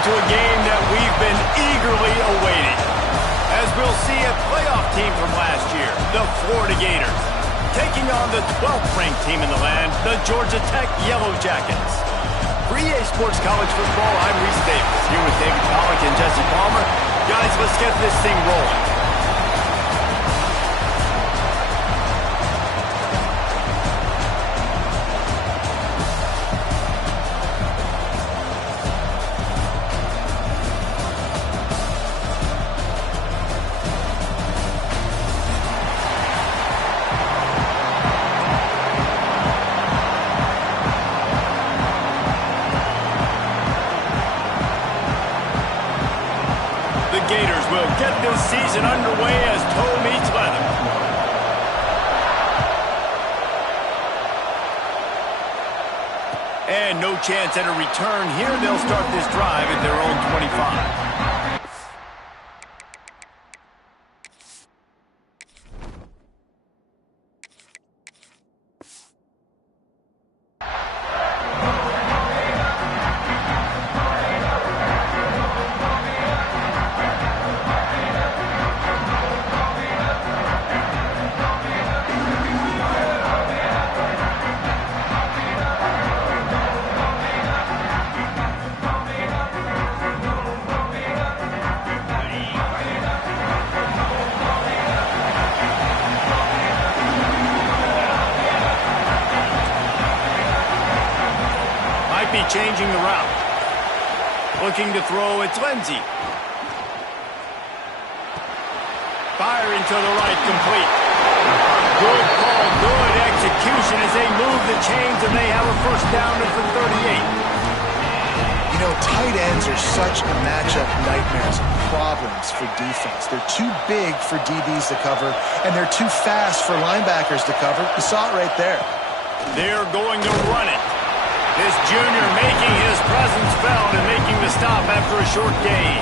to a game that we've been eagerly awaiting, as we'll see a playoff team from last year, the Florida Gators, taking on the 12th ranked team in the land, the Georgia Tech Yellow Jackets. For EA Sports College Football, I'm Reese Davis, here with David Pollack and Jesse Palmer. Guys, let's get this thing rolling. Gators will get this season underway as toe meets leather. And no chance at a return here. They'll start this drive at their own 25. Changing the route. Looking to throw, it's Lindsey. Firing to the right, complete. Good call, good execution as they move the chains and they have a first down at the 38. You know, tight ends are such a matchup nightmares and problems for defense. They're too big for DBs to cover, and they're too fast for linebackers to cover. You saw it right there. They're going to run it. This junior making his presence felt and making the stop after a short gain.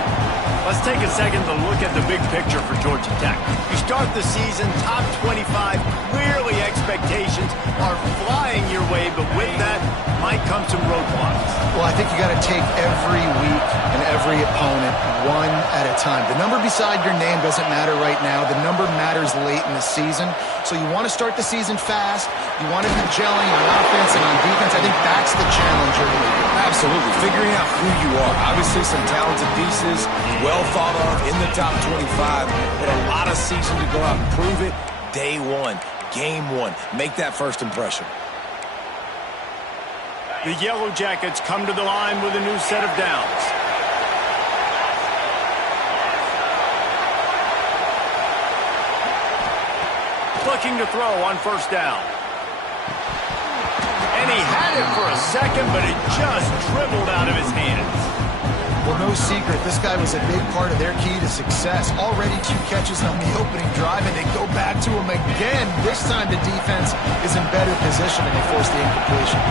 Let's take a second to look at the big picture for Georgia Tech. You start the season top 25. Clearly expectations are flying your way, but with that might come some roadblocks. Well, I think you got to take every week and every opponent one at a time. The number beside your name doesn't matter right now. The number matters late in the season. So you want to start the season fast. You want to be gelling on offense and on defense. I think that's the challenge early. Absolutely. Figuring out who you are. Obviously some talented pieces, well thought of in the top 25, but a lot of season to go out and prove it. Day one, game one. Make that first impression. The Yellow Jackets come to the line with a new set of downs. Looking to throw on first down. And he had it for a second, but it just dribbled out of his hands. Well, no secret, this guy was a big part of their key to success. Already 2 catches on the opening drive, and they go back to him again. This time the defense is in better position, and they force the incompletion.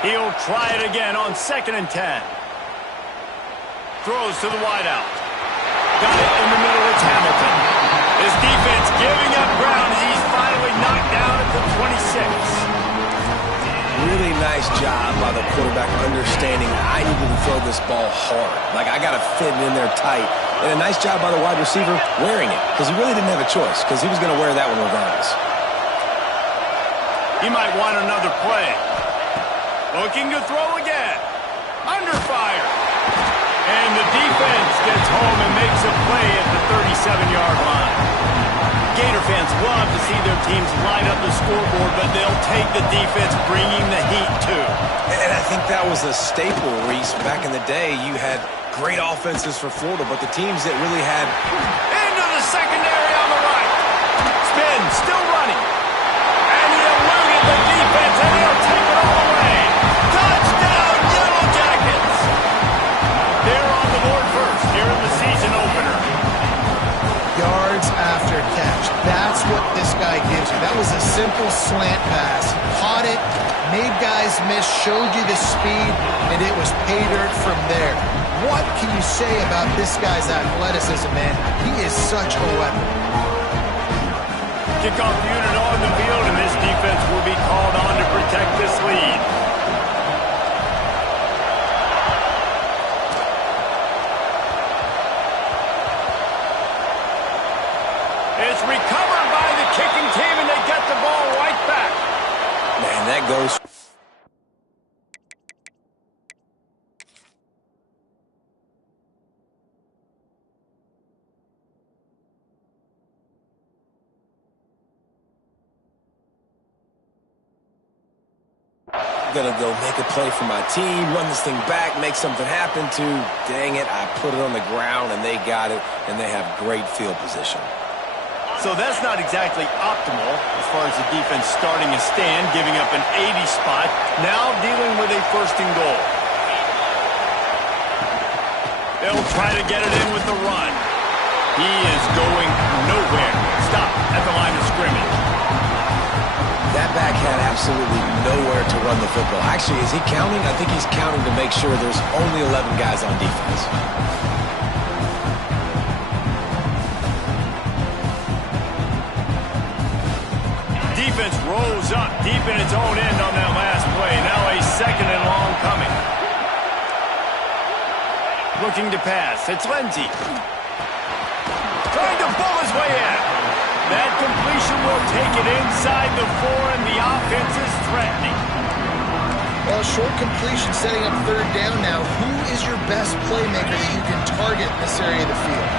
He'll try it again on 2nd and 10. Throws to the wideout. Got it in the middle. It's Hamilton. His defense giving up ground as he's finally knocked down at the 26. Really nice job by the quarterback understanding I need to throw this ball hard. Like, I got to fit it in there tight. And a nice job by the wide receiver wearing it, because he really didn't have a choice, because he was going to wear that one regardless. He might want another play. Looking to throw again. Under fire. And the defense gets home and makes a play at the 37-yard line. Gator fans love to see their teams light up the scoreboard, but they'll take the defense bringing the heat too. And I think that was a staple, Reese. Back in the day, you had great offenses for Florida, but the teams that really had... Into the secondary on the right. Spin, still running. And he eluded the defense, and he'll take it all the way. Touchdown, Yellow Jackets. They're on the board first here in the season opener. Yards after catch. That's what this guy gives you. That was a simple slant pass. Caught it, made guys miss, showed you the speed, and it was pay dirt from there. What can you say about this guy's athleticism, man? He is such a weapon. Kickoff unit on the field, and this defense will goes. Gonna go make a play for my team, run this thing back, make something happen to. Dang it, I put it on the ground and they got it, and they have great field position. So that's not exactly optimal as far as the defense starting a stand, giving up an 80 spot, now dealing with a 1st and goal. They'll try to get it in with the run. He is going nowhere. Stop at the line of scrimmage. That back had absolutely nowhere to run the football. Actually, is he counting? I think he's counting to make sure there's only 11 guys on defense. Defense rolls up deep in its own end on that last play. Now a 2nd and long coming. Looking to pass. It's Lindsey. Trying to pull his way in. That completion will take it inside the 4, and the offense is threatening. Well, short completion setting up 3rd down now. Who is your best playmaker that you can target in this area of the field?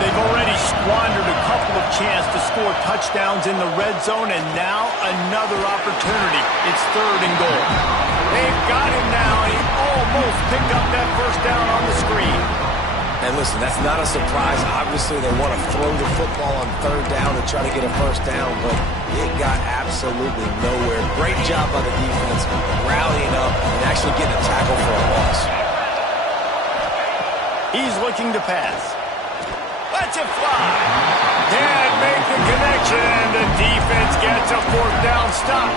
They've already squandered a couple of chances to score touchdowns in the red zone, and now another opportunity. It's 3rd and goal. They've got him now, and he almost picked up that 1st down on the screen. And listen, that's not a surprise. Obviously, they want to throw the football on 3rd down and try to get a 1st down, but it got absolutely nowhere. Great job by the defense, rallying up and actually getting a tackle for a loss. He's looking to pass. Lets it fly. Can't make the connection, and the defense gets a 4th down stop.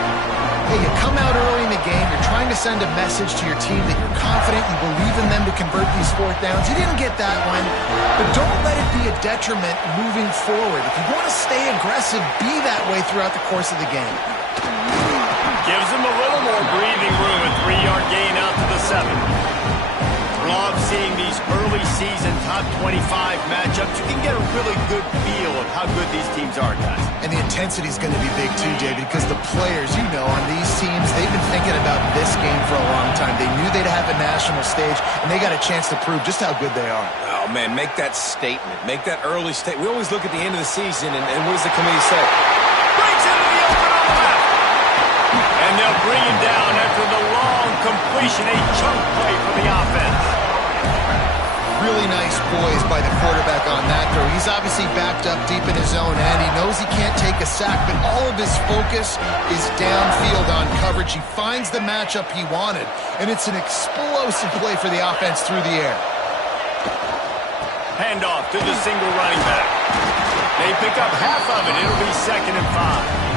Hey, you come out early in the game, you're trying to send a message to your team that you're confident, you believe in them to convert these 4th downs. You didn't get that one, but don't let it be a detriment moving forward. If you want to stay aggressive, be that way throughout the course of the game. Gives them a little more breathing room, a 3-yard gain out to the 7. Love seeing these early season top 25 matchups. You can get a really good feel of how good these teams are, guys. And the intensity is going to be big too, David, because the players, you know, on these teams, they've been thinking about this game for a long time. They knew they'd have a national stage, and they got a chance to prove just how good they are. Oh, man, make that statement. Make that early statement. We always look at the end of the season, and what does the committee say? Breaks into the open on the left. And they'll bring him down after the long completion, a chunk play for the offense. Really nice poise by the quarterback on that throw. He's obviously backed up deep in his own end. He knows he can't take a sack, but all of his focus is downfield on coverage. He finds the matchup he wanted, and it's an explosive play for the offense through the air. Handoff to the single running back. They pick up half of it. It'll be 2nd and 5.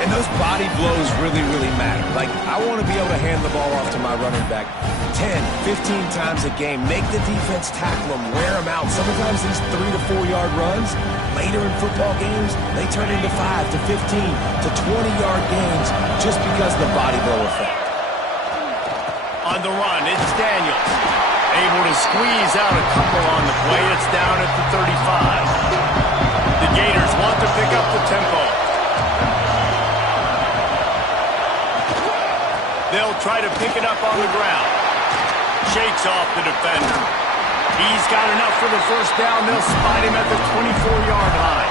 And those body blows really, really matter. Like, I want to be able to hand the ball off to my running back 10, 15 times a game. Make the defense tackle them, wear them out. Sometimes these 3 to 4 yard runs, later in football games, they turn into 5 to 15 to 20-yard gains just because of the body blow effect. On the run, it's Daniels. Able to squeeze out a couple on the play. It's down at the 35. The Gators want to pick up the tempo. They'll try to pick it up on the ground. Shakes off the defender. He's got enough for the 1st down. They'll spot him at the 24-yard line.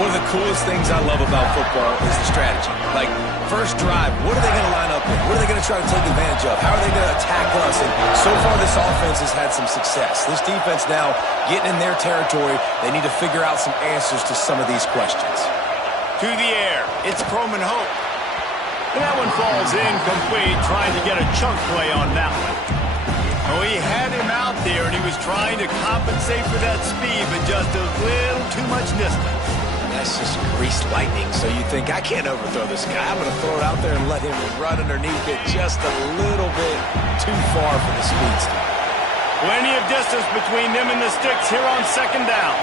One of the coolest things I love about football is the strategy. Like, first drive, what are they going to line up with? What are they going to try to take advantage of? How are they going to attack us? And so far, this offense has had some success. This defense now getting in their territory. They need to figure out some answers to some of these questions. To the air. It's Croman Hope. And that one falls incomplete, trying to get a chunk play on that one. Oh, he had him out there, and he was trying to compensate for that speed, but just a little too much distance. That's just greased lightning, so you think, I can't overthrow this guy. I'm going to throw it out there and let him run underneath it just a little bit too far for the speedster. Plenty of distance between them and the sticks here on 2nd down.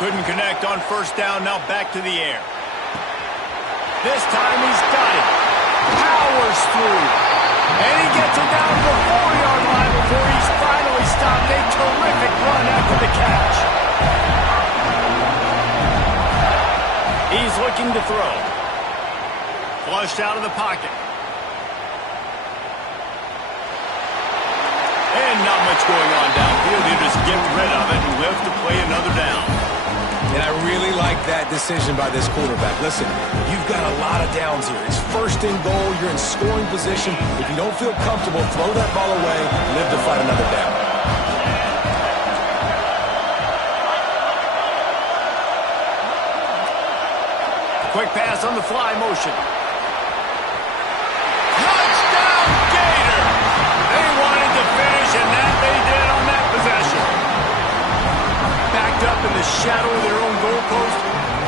Couldn't connect on 1st down, now back to the air. This time he's got it. Powers through. And he gets it down to the 4-yard line before he's finally stopped. A terrific run after the catch. looking to throw. Flushed out of the pocket. And not much going on downfield. You just get rid of it and live to play another down. And I really like that decision by this quarterback. Listen, you've got a lot of downs here. It's first and goal. You're in scoring position. If you don't feel comfortable, throw that ball away. Live to fight another down. Quick pass on the fly motion. Touchdown, Gator! They wanted to finish, and that they did on that possession. Backed up in the shadow of their own goalpost,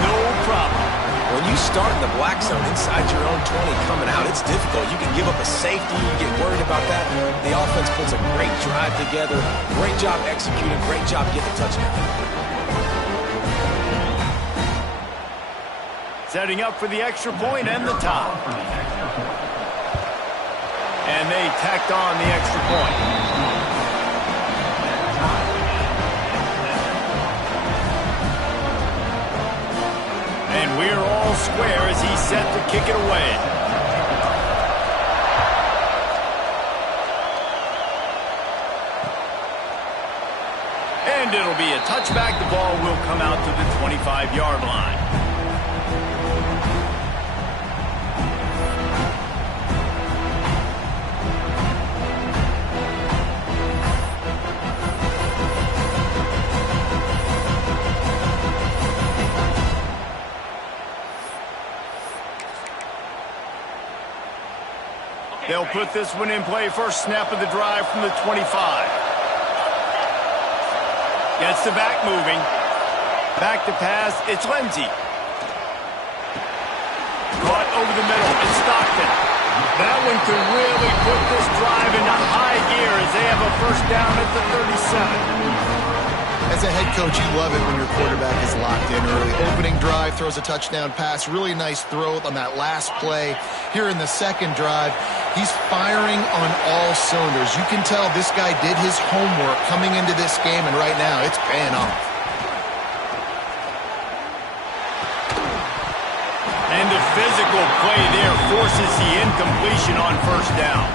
no problem. When you start in the black zone inside your own 20 coming out, it's difficult. You can give up a safety. You get worried about that. The offense puts a great drive together. Great job executing. Great job getting a touchdown. Setting up for the extra point and the tie. And they tacked on the extra point. And we're all square as he's set to kick it away. And it'll be a touchback. The ball will come out to the 25-yard line. They'll put this one in play. First snap of the drive from the 25. Gets the back moving. Back to pass. It's Lindsey. Caught over the middle. It's Stockton. That one could really put this drive into high gear as they have a first down at the 37. As a head coach, you love it when your quarterback is locked in early. Opening drive, throws a touchdown pass. Really nice throw on that last play. Here in the second drive, he's firing on all cylinders. You can tell this guy did his homework coming into this game, and right now it's paying off. And the physical play there forces the incompletion on first down.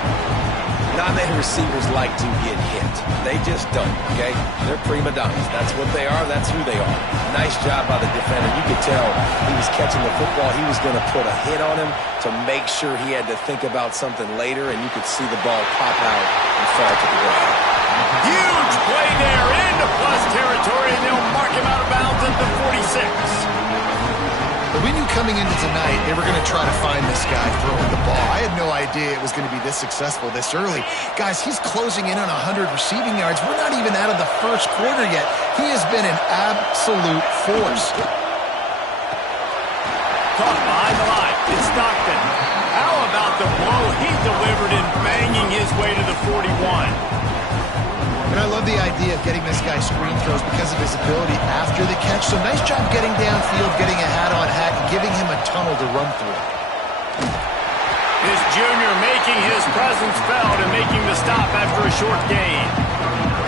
Not many receivers like to get hit. They just don't, okay? They're prima donnas. That's what they are. That's who they are. Nice job by the defender. You could tell he was catching the football. He was going to put a hit on him to make sure he had to think about something later, and you could see the ball pop out and fall to the ground. Huge play there into plus territory, and they'll mark him out of bounds at the 46. But we knew coming into tonight they were going to try to find this guy throwing the ball. I had no idea it was going to be this successful this early. Guys, he's closing in on 100 receiving yards. We're not even out of the first quarter yet. He has been an absolute force. Caught behind the line. It's Stockton. How about the blow he delivered in banging his way to the 41? And I love the idea of getting this guy screen throws because of his ability after the catch. So nice job getting downfield, getting a hat-on-hat, and giving him a tunnel to run through. This junior making his presence felt and making the stop after a short gain.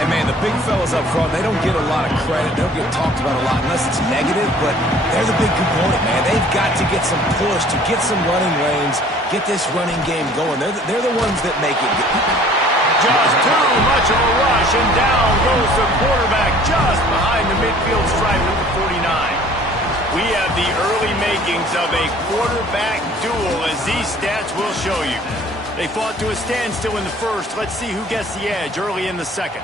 And, man, the big fellas up front, they don't get a lot of credit. They don't get talked about a lot unless it's negative, but they're the big component, man. They've got to get some push, to get some running lanes, get this running game going. They're the ones that make it. Just too much of a rush, and down goes the quarterback just behind the midfield stripe at the 49. We have the early makings of a quarterback duel, as these stats will show you. They fought to a standstill in the first. Let's see who gets the edge early in the second.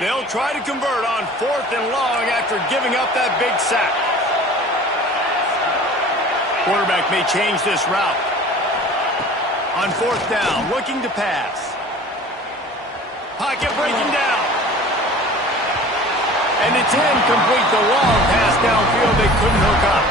They'll try to convert on 4th and long after giving up that big sack. Quarterback may change this route. On 4th down, looking to pass. Pocket breaking down. And it's incomplete. The long pass downfield, they couldn't hook up.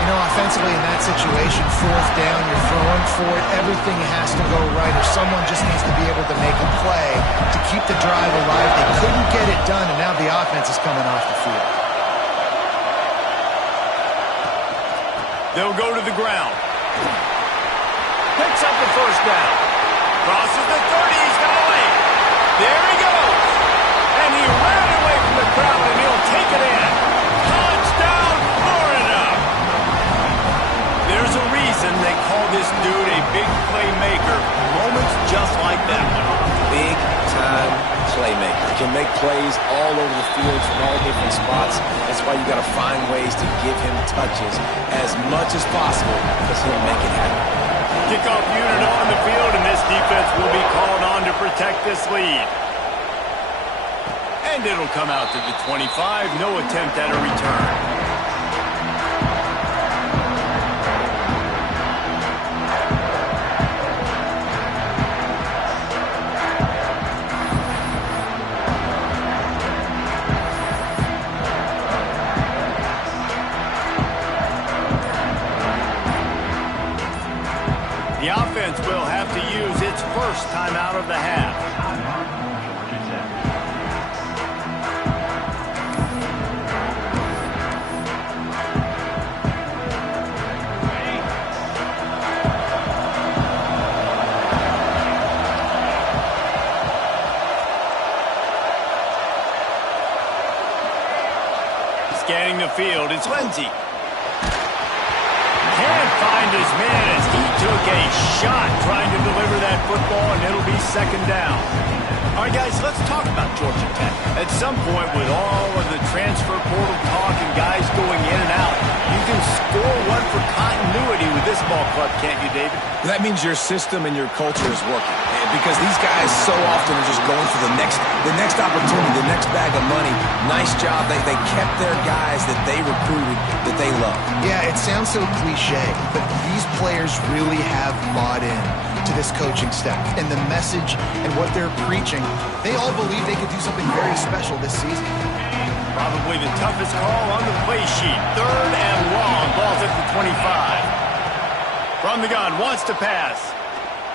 You know, offensively in that situation, 4th down, you're throwing for it. Everything has to go right, or someone just needs to be able to make a play to keep the drive alive. They couldn't get it done, and now the offense is coming off the field. They'll go to the ground. Picks up the first down. Crosses the 30. He's got a lane. There he goes. And he ran away from the crowd, and he'll take it in. Touchdown, Florida. There's a reason they call this dude a big playmaker. Moments just like that one. Big-time playmaker. Can make plays all over the field from all different spots. That's why you got to find ways to give him touches as much as possible because he'll make it happen. Kickoff unit on the field, and this defense will be called on to protect this lead. And it'll come out to the 25. No attempt at a return. The offense will have to use its first time out of the half. Scanning the field, it's Lindsey. Can't find his man as he took a shot trying to deliver that football, and it'll be second down. All right, guys, let's talk about Georgia Tech. At some point, with all of the transfer portal talk and guys going in and out, you can score one for continuity with this ball club, can't you, David? That means your system and your culture is working. Because these guys so often are just going for the next opportunity, the next bag of money. Nice job. They kept their guys that they recruited, that they love. Yeah, it sounds so cliche, but these players really have bought in to this coaching staff and the message and what they're preaching. They all believe they could do something very special this season. Probably the toughest call on the play sheet. Third and long. Ball's at the 25. From the gun, wants to pass.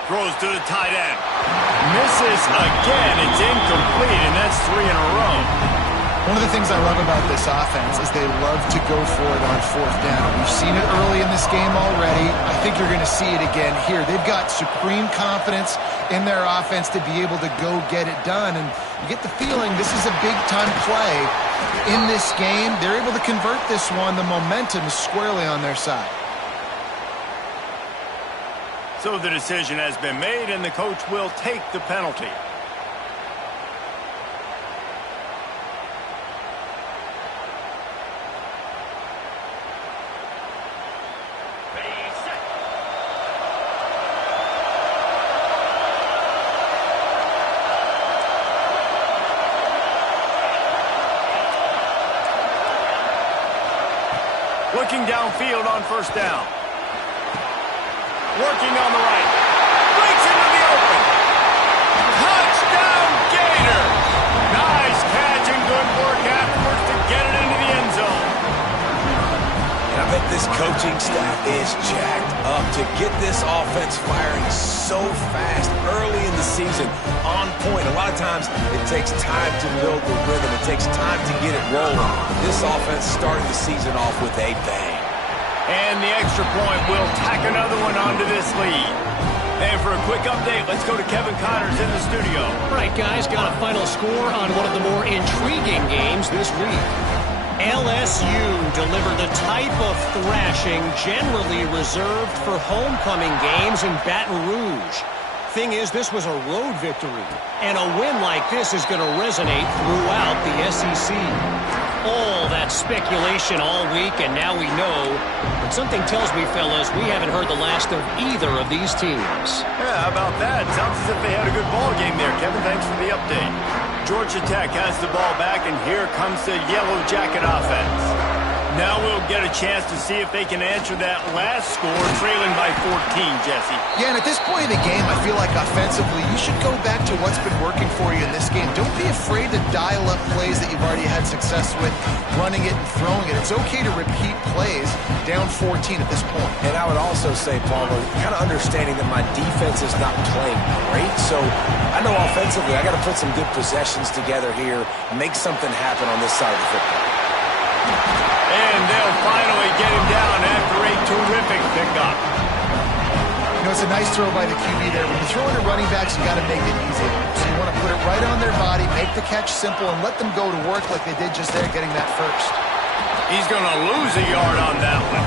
Throws to the tight end. Misses again. It's incomplete, and that's 3 in a row. One of the things I love about this offense is they love to go for it on fourth down. We've seen it early in this game already. I think you're going to see it again here. They've got supreme confidence in their offense to be able to go get it done, and you get the feeling this is a big-time play in this game. They're able to convert this one. The momentum is squarely on their side. So the decision has been made, and the coach will take the penalty. Looking downfield on first down. Working on the right. Breaks into the open. Touchdown, Gator! Nice catch and good work afterwards to get it into the end zone. And I bet this coaching staff is jacked up to get this offense firing so fast early in the season, on point. A lot of times it takes time to build the rhythm. It takes time to get it rolling. This offense started the season off with a bang. And the extra point will tack another one onto this lead. And for a quick update, let's go to Kevin Connors in the studio. All right, guys, got a final score on one of the more intriguing games this week. LSU delivered the type of thrashing generally reserved for homecoming games in Baton Rouge. Thing is, this was a road victory, and a win like this is going to resonate throughout the SEC. All that speculation all week, and now we know. But something tells me, fellas, we haven't heard the last of either of these teams. Yeah, how about that? Sounds as if they had a good ball game there, Kevin. Thanks for the update. Georgia Tech has the ball back, and here comes the Yellow Jacket offense. Now we'll get a chance to see if they can answer that last score, trailing by 14, Jesse. Yeah, and at this point in the game, I feel like offensively, you should go back to what's been working for you in this game. Don't be afraid to dial up plays that you've already had success with, running it and throwing it. It's okay to repeat plays down 14 at this point. And I would also say, Palmer, kind of understanding that my defense is not playing great, so I know offensively I got to put some good possessions together here, make something happen on this side of the football. And they'll finally get him down after a terrific pickup. You know, it's a nice throw by the QB there. When you throw into running backs, you got to make it easy. So you want to put it right on their body, make the catch simple, and let them go to work like they did just there, getting that first. He's going to lose a yard on that one.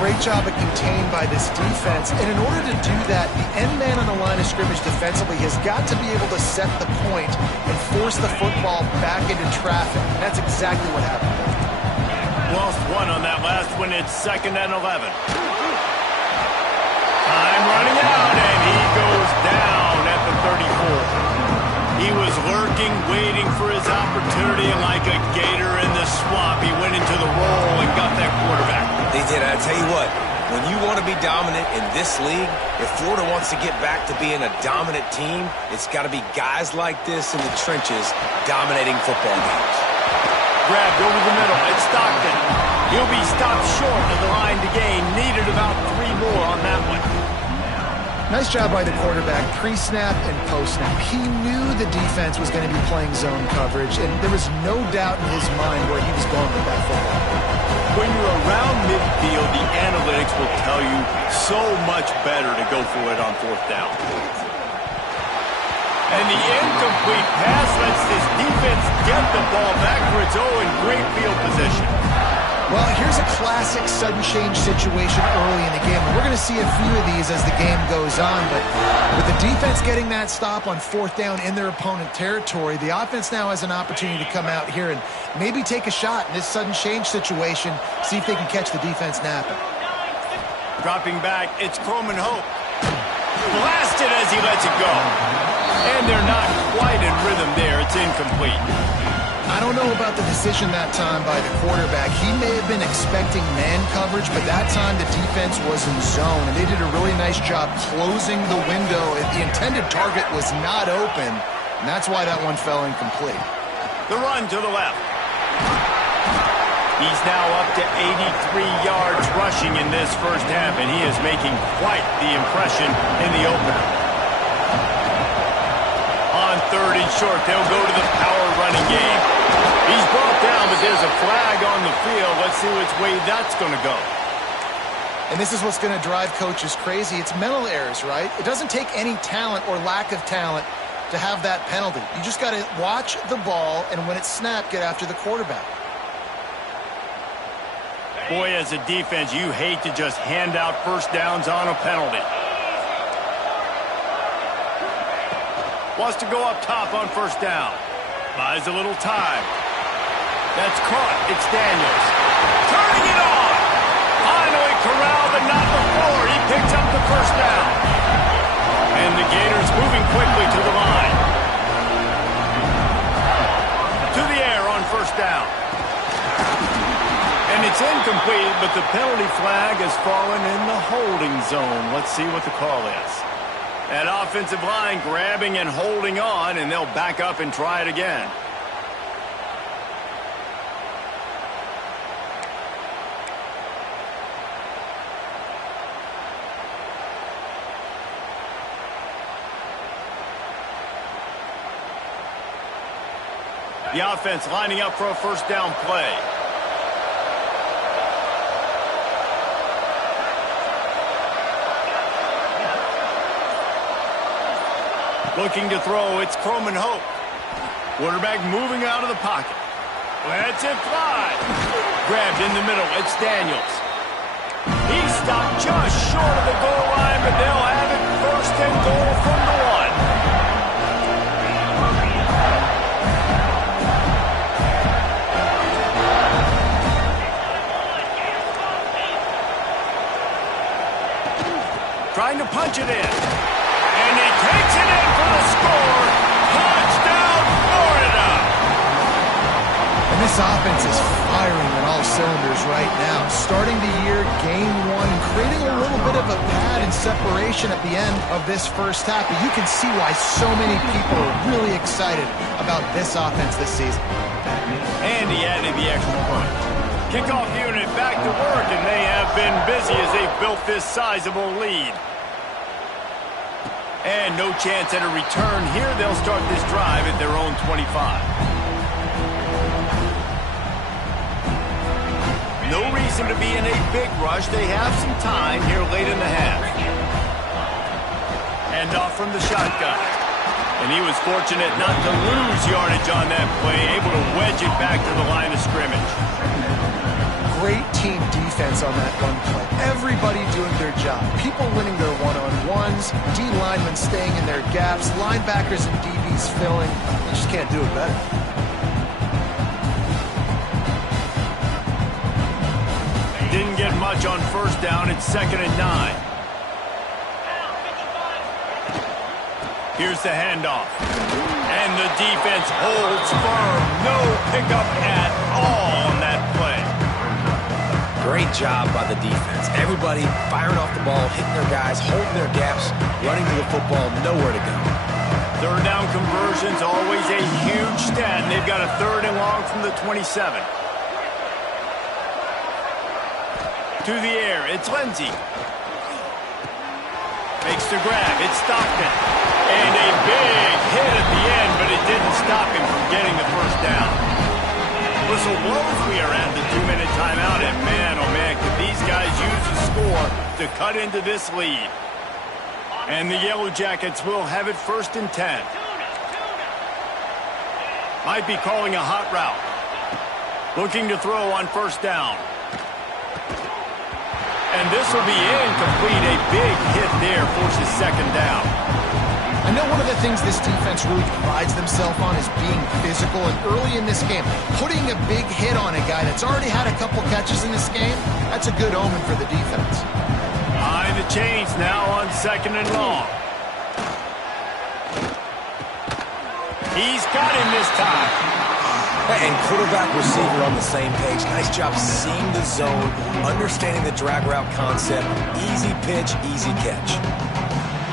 Great job of contained by this defense. And in order to do that, the end man on the line of scrimmage defensively has got to be able to set the point and force the football back into traffic. And that's exactly what happened. Lost one on that last one. It's 2nd and 11. Time running out, and he goes down at the 34. He was lurking, waiting for his opportunity, and like a gator in the swamp, he went into the roll and got that quarterback. They did. I tell you what, when you want to be dominant in this league, if Florida wants to get back to being a dominant team, it's got to be guys like this in the trenches dominating football games. Grabbed over the middle. It's Stockton. He'll be stopped short of the line to gain. Needed about 3 more on that one. Nice job by the quarterback, pre-snap and post-snap. He knew the defense was going to be playing zone coverage, and there was no doubt in his mind where he was going with that football. When you're around midfield, the analytics will tell you so much better to go for it on 4th down. And the incomplete pass lets this defense get the ball back for its own great field position. Well, here's a classic sudden change situation early in the game. We're going to see a few of these as the game goes on, but with the defense getting that stop on 4th down in their opponent territory, the offense now has an opportunity to come out here and maybe take a shot in this sudden change situation, see if they can catch the defense napping. Dropping back, it's Croman Hope. Blasted as he lets it go. And they're not quite in rhythm there. It's incomplete. I don't know about the decision that time by the quarterback. He may have been expecting man coverage, but that time the defense was in zone, and they did a really nice job closing the window. The intended target was not open, and that's why that one fell incomplete. The run to the left. He's now up to 83 yards rushing in this first half, and he is making quite the impression in the opener. On 3rd and short, they'll go to the power running game. He's brought down, but there's a flag on the field. Let's see which way that's going to go. And this is what's going to drive coaches crazy. It's mental errors, right? It doesn't take any talent or lack of talent to have that penalty. You just got to watch the ball, and when it's snapped, get after the quarterback. Boy, as a defense, you hate to just hand out first downs on a penalty. Wants to go up top on 1st down. Buys a little time. That's caught. It's Daniels. Turning it on. Finally corralled, but not before. He picks up the 1st down. And the Gators moving quickly to the line. To the air on 1st down. And it's incomplete, but the penalty flag has fallen in the holding zone. Let's see what the call is. That offensive line grabbing and holding on, and they'll back up and try it again. The offense lining up for a 1st down play. Looking to throw, it's Croman Hope. Quarterback moving out of the pocket. Lets it fly. Grabbed in the middle, it's Daniels. He stopped just short of the goal line, but they'll have it 1st and goal from the 1. Trying to punch it in. And he takes it in for the score. Touchdown, Florida. And this offense is firing on all cylinders right now. Starting the year, game 1, creating a little bit of a pad and separation at the end of this first half. But you can see why so many people are really excited about this offense this season. And he added the extra point. Kickoff unit back to work, and they have been busy as they've built this sizable lead. And no chance at a return here. They'll start this drive at their own 25. No reason to be in a big rush. They have some time here late in the half. And off from the shotgun. And he was fortunate not to lose yardage on that play, able to wedge it back to the line of scrimmage. Great team defense on that run play. Everybody doing their job. People winning their one-on-ones, D linemen staying in their gaps, linebackers and DBs filling. You just can't do it better. Didn't get much on first down. It's 2nd and 9. Here's the handoff. And the defense holds firm. No pickup at all on that play. Great job by the defense. Everybody firing off the ball, hitting their guys, holding their gaps, running to the football, nowhere to go. Third down conversion's always a huge stat, and they've got a 3rd and long from the 27. To the air, it's Lindsey. Makes the grab, it's Stockton. And a big hit at the end, but it didn't stop him from getting the first down. Whistle blows, we are at the 2-minute timeout, and man, oh man, could these guys use a score to cut into this lead. And the Yellow Jackets will have it 1st and 10. Might be calling a hot route. Looking to throw on first down. And this will be incomplete. A big hit there forces 2nd down. I know one of the things this defense really prides themselves on is being physical, and early in this game, putting a big hit on a guy that's already had a couple catches in this game, that's a good omen for the defense. Behind the chains now on 2nd and long. He's got him this time. And quarterback receiver on the same page. Nice job seeing the zone, understanding the drag route concept. Easy pitch, easy catch.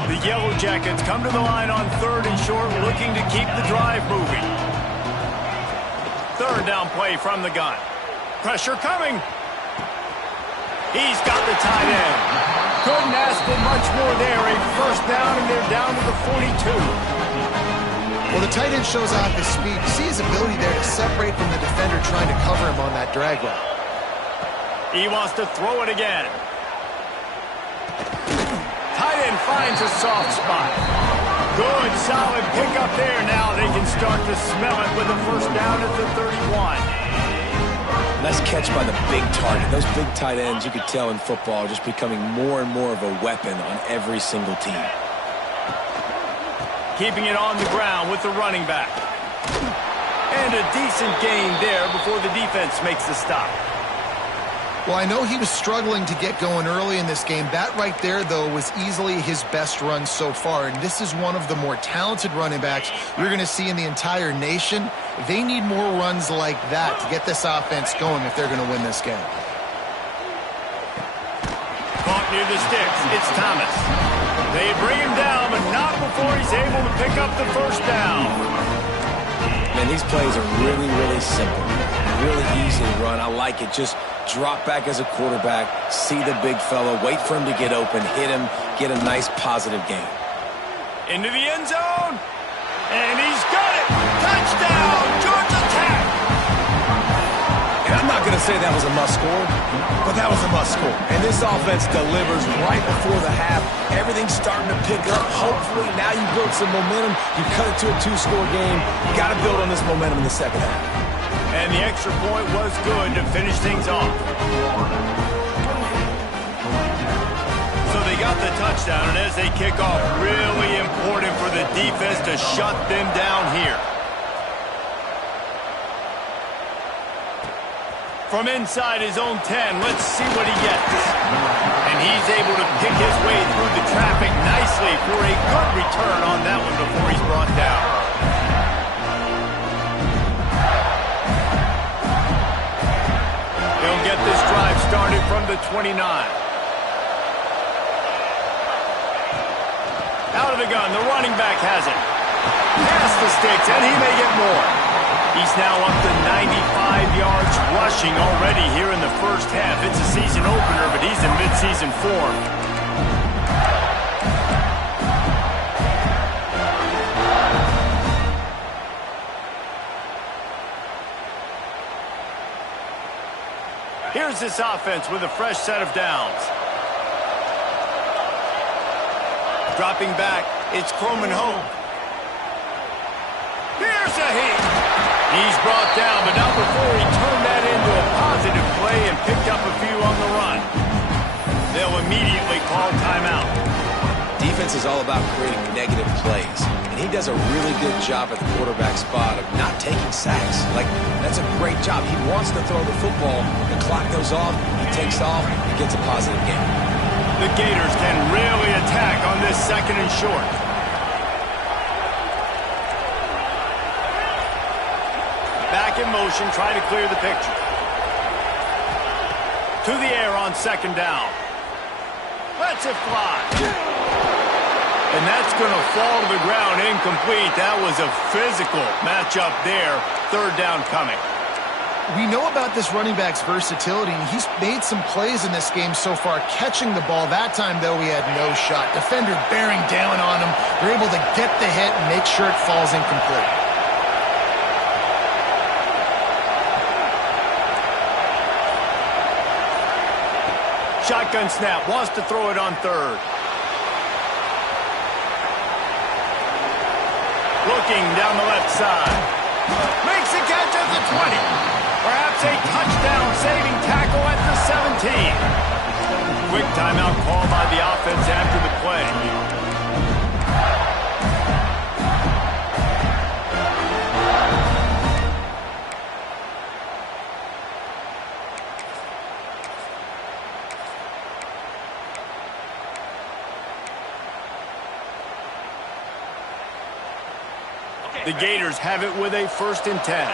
The Yellow Jackets come to the line on 3rd and short, looking to keep the drive moving. 3rd down play from the gun. Pressure coming. He's got the tight end. Couldn't ask for much more there. A 1st down, and they're down to the 42. Well, the tight end shows off his speed. You see his ability there to separate from the defender trying to cover him on that drag route. He wants to throw it again. Tight end finds a soft spot. Good, solid pickup there. Now they can start to smell it with a 1st down at the 31. Nice catch by the big target. Those big tight ends, you could tell in football, are just becoming more and more of a weapon on every single team. Keeping it on the ground with the running back. And a decent gain there before the defense makes the stop. Well, I know he was struggling to get going early in this game. That right there, though, was easily his best run so far. And this is one of the more talented running backs you're going to see in the entire nation. They need more runs like that to get this offense going if they're going to win this game. Caught near the sticks. It's Thomas. They bring him down, but not before he's able to pick up the 1st down. Man, these plays are really, really simple. Really easy to run. I like it. Just drop back as a quarterback, see the big fella, wait for him to get open, hit him, get a nice positive gain. Into the end zone. And he's got it. Touchdown, Georgia Tech. And I'm not going to say that was a must score, but that was a must score. And this offense delivers right before the half. Everything's starting to pick up. Hopefully now you build some momentum. You cut it to a 2-score game. You got to build on this momentum in the 2nd half. And the extra point was good to finish things off. So they got the touchdown, and as they kick off, really important for the defense to shut them down here. From inside his own 10, let's see what he gets. And he's able to pick his way through the traffic nicely for a good return on that one before he's brought down. He'll get this drive started from the 29. Out of the gun, the running back has it. Past the sticks, and he may get more. He's now up to 95 yards rushing already here in the 1st half. It's a season opener, but he's in midseason form. Here's this offense with a fresh set of downs. Dropping back, it's Croman Hope. Here's a heat. He's brought down, but not before he turned that into a positive play and picked up a few on the run. They'll immediately call timeout. Defense is all about creating negative plays, and he does a really good job at the quarterback spot of not taking sacks. Like, that's a great job. He wants to throw the football. The clock goes off, he takes off, he gets a positive gain. The Gators can really attack on this 2nd and short. Back in motion, try to clear the picture. To the air on 2nd down. Lets it fly. And that's going to fall to the ground incomplete. That was a physical matchup there. 3rd down coming. We know about this running back's versatility, and he's made some plays in this game so far, catching the ball. That time, though, he had no shot. Defender bearing down on him. They're able to get the hit and make sure it falls incomplete. Shotgun snap, wants to throw it on 3rd. Looking down the left side. Makes a catch at the 20. Perhaps a touchdown-saving tackle at the 17. Quick timeout call by the offense after the play. The Gators have it with a 1st and 10.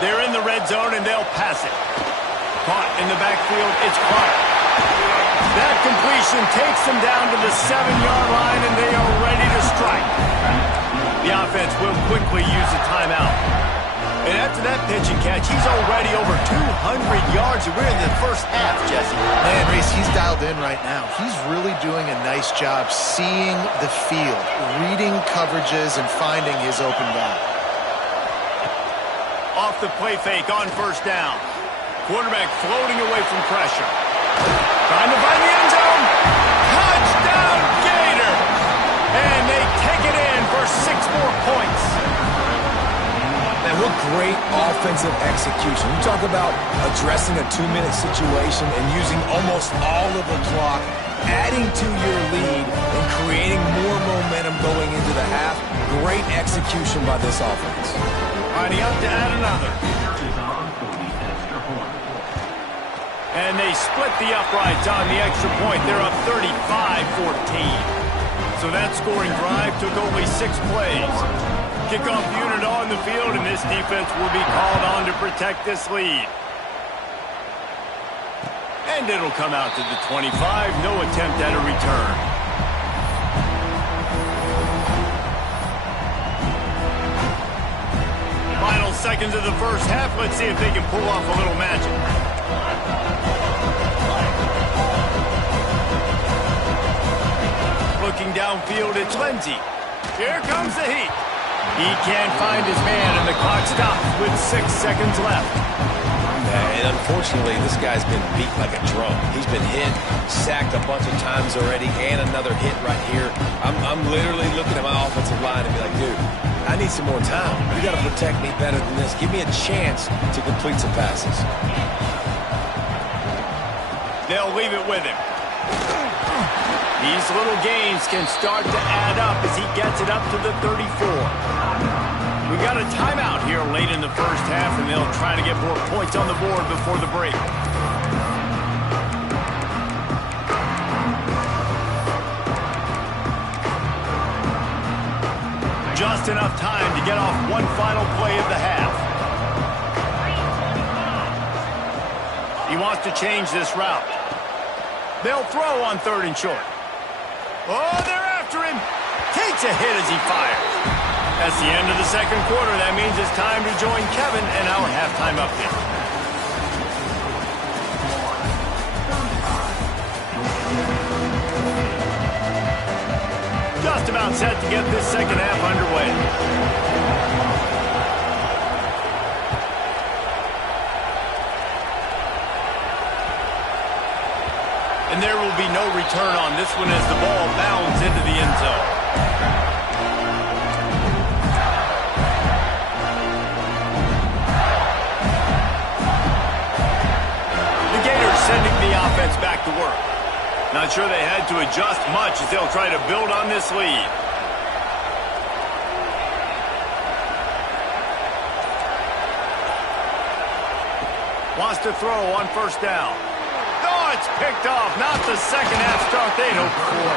They're in the red zone, and they'll pass it. Caught in the backfield, it's Clark. That completion takes them down to the 7-yard line, and they are ready to strike. The offense will quickly use a timeout. And after that pitch and catch, he's already over 200 yards, and we're in the first half, Jesse. Man, Reese, he's dialed in right now. He's really doing a nice job seeing the field, reading coverages, and finding his open guy. Off the play fake on 1st down. Quarterback floating away from pressure. Trying to find the end zone. Touchdown, Gator! And they take it in for 6 more points. Man, what great offensive execution. You talk about addressing a 2-minute situation and using almost all of the clock, adding to your lead, and creating more momentum going into the half. Great execution by this offense. Lining up to add another. And they split the uprights on the extra point. They're up 35-14. So that scoring drive took only 6 plays. Kickoff unit on the field, and this defense will be called on to protect this lead. And it'll come out to the 25. No attempt at a return. Final seconds of the first half. Let's see if they can pull off a little magic. Looking downfield, it's Lindsey. Here comes the heat. He can't find his man, and the clock stops with 6 seconds left. And unfortunately, this guy's been beat like a drum. He's been hit, sacked a bunch of times already, and another hit right here. I'm literally looking at my offensive line and be like, dude, I need some more time. You got to protect me better than this. Give me a chance to complete some passes. They'll leave it with him. These little gains can start to add up as he gets it up to the 34. We got a timeout here late in the first half, and they'll try to get more points on the board before the break. Just enough time to get off one final play of the half. He wants to change this route. They'll throw on 3rd and short. Oh, they're after him. Takes a hit as he fires. That's the end of the second quarter. That means it's time to join Kevin and our halftime update. Just about set to get this second half underway. And there will be no return on this one as the ball bounds into the end zone. The Gators sending the offense back to work. Not sure they had to adjust much as they'll try to build on this lead. Wants to throw on first down. Oh, it's picked off. Not the second half start they'd hoped for.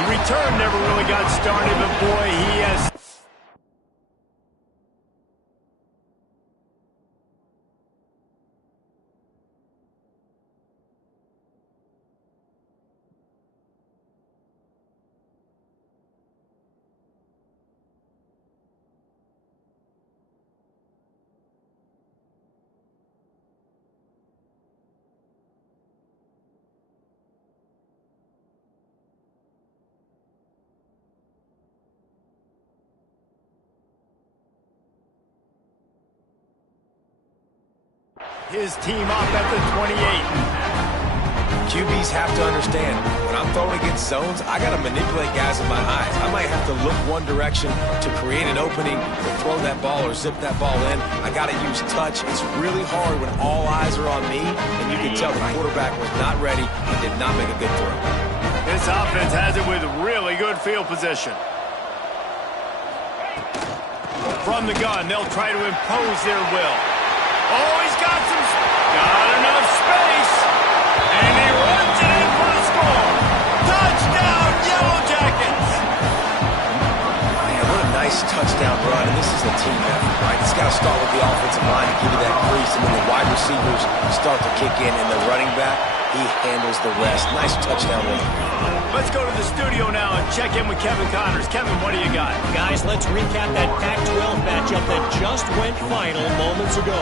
The return never really got started, but boy, he has... His team up at the 28. QBs have to understand, when I'm throwing against zones, I got to manipulate guys with my eyes. I might have to look one direction to create an opening, to throw that ball or zip that ball in. I got to use touch. It's really hard when all eyes are on me, and you can tell the quarterback was not ready and did not make a good throw. This offense has it with really good field position. From the gun, they'll try to impose their will. Oh, he's got enough space, and he runs it in for the score. Touchdown, Yellow Jackets! Man, what a nice touchdown run, and this is a team effort, right? It's got to start with the offensive line to give you that crease, and then the wide receivers start to kick in, and the running back, he handles the rest. Nice touchdown run. Let's go to the studio now and check in with Kevin Connors. Kevin, what do you got? Guys, let's recap that Pac-12 matchup that just went final moments ago.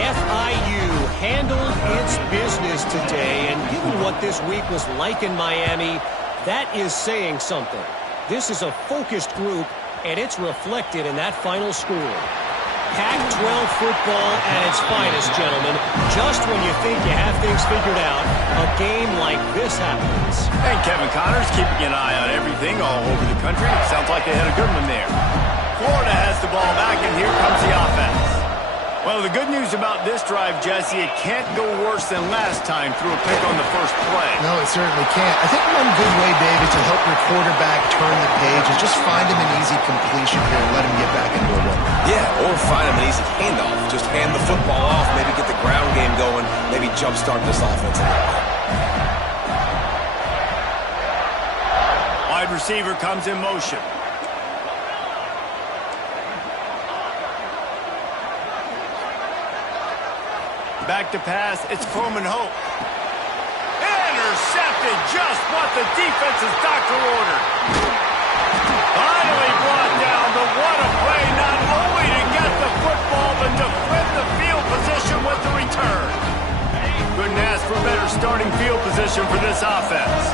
FIU handled its business today, and given what this week was like in Miami, that is saying something. This is a focused group, and it's reflected in that final score. Pac-12 football at its finest, gentlemen. Just when you think you have things figured out, a game like this happens. And Kevin Connors keeping an eye on everything all over the country. Sounds like they had a good one there. Florida has the ball back, and here comes the offense. Well, the good news about this drive, Jesse, it can't go worse than last time through a pick on the first play. No, it certainly can't. I think one good way, David, to help your quarterback turn the page is just find him an easy completion here and let him get back into a run. Yeah, or find him an easy handoff. Just hand the football off, maybe get the ground game going, maybe jumpstart this offense a little bit. Wide receiver comes in motion. Back to pass, it's Coleman Hope. Intercepted, just what the defense's doctor ordered. Finally brought down, but what a play, not only to get the football, but to flip the field position with the return. Couldn't ask for better starting field position for this offense.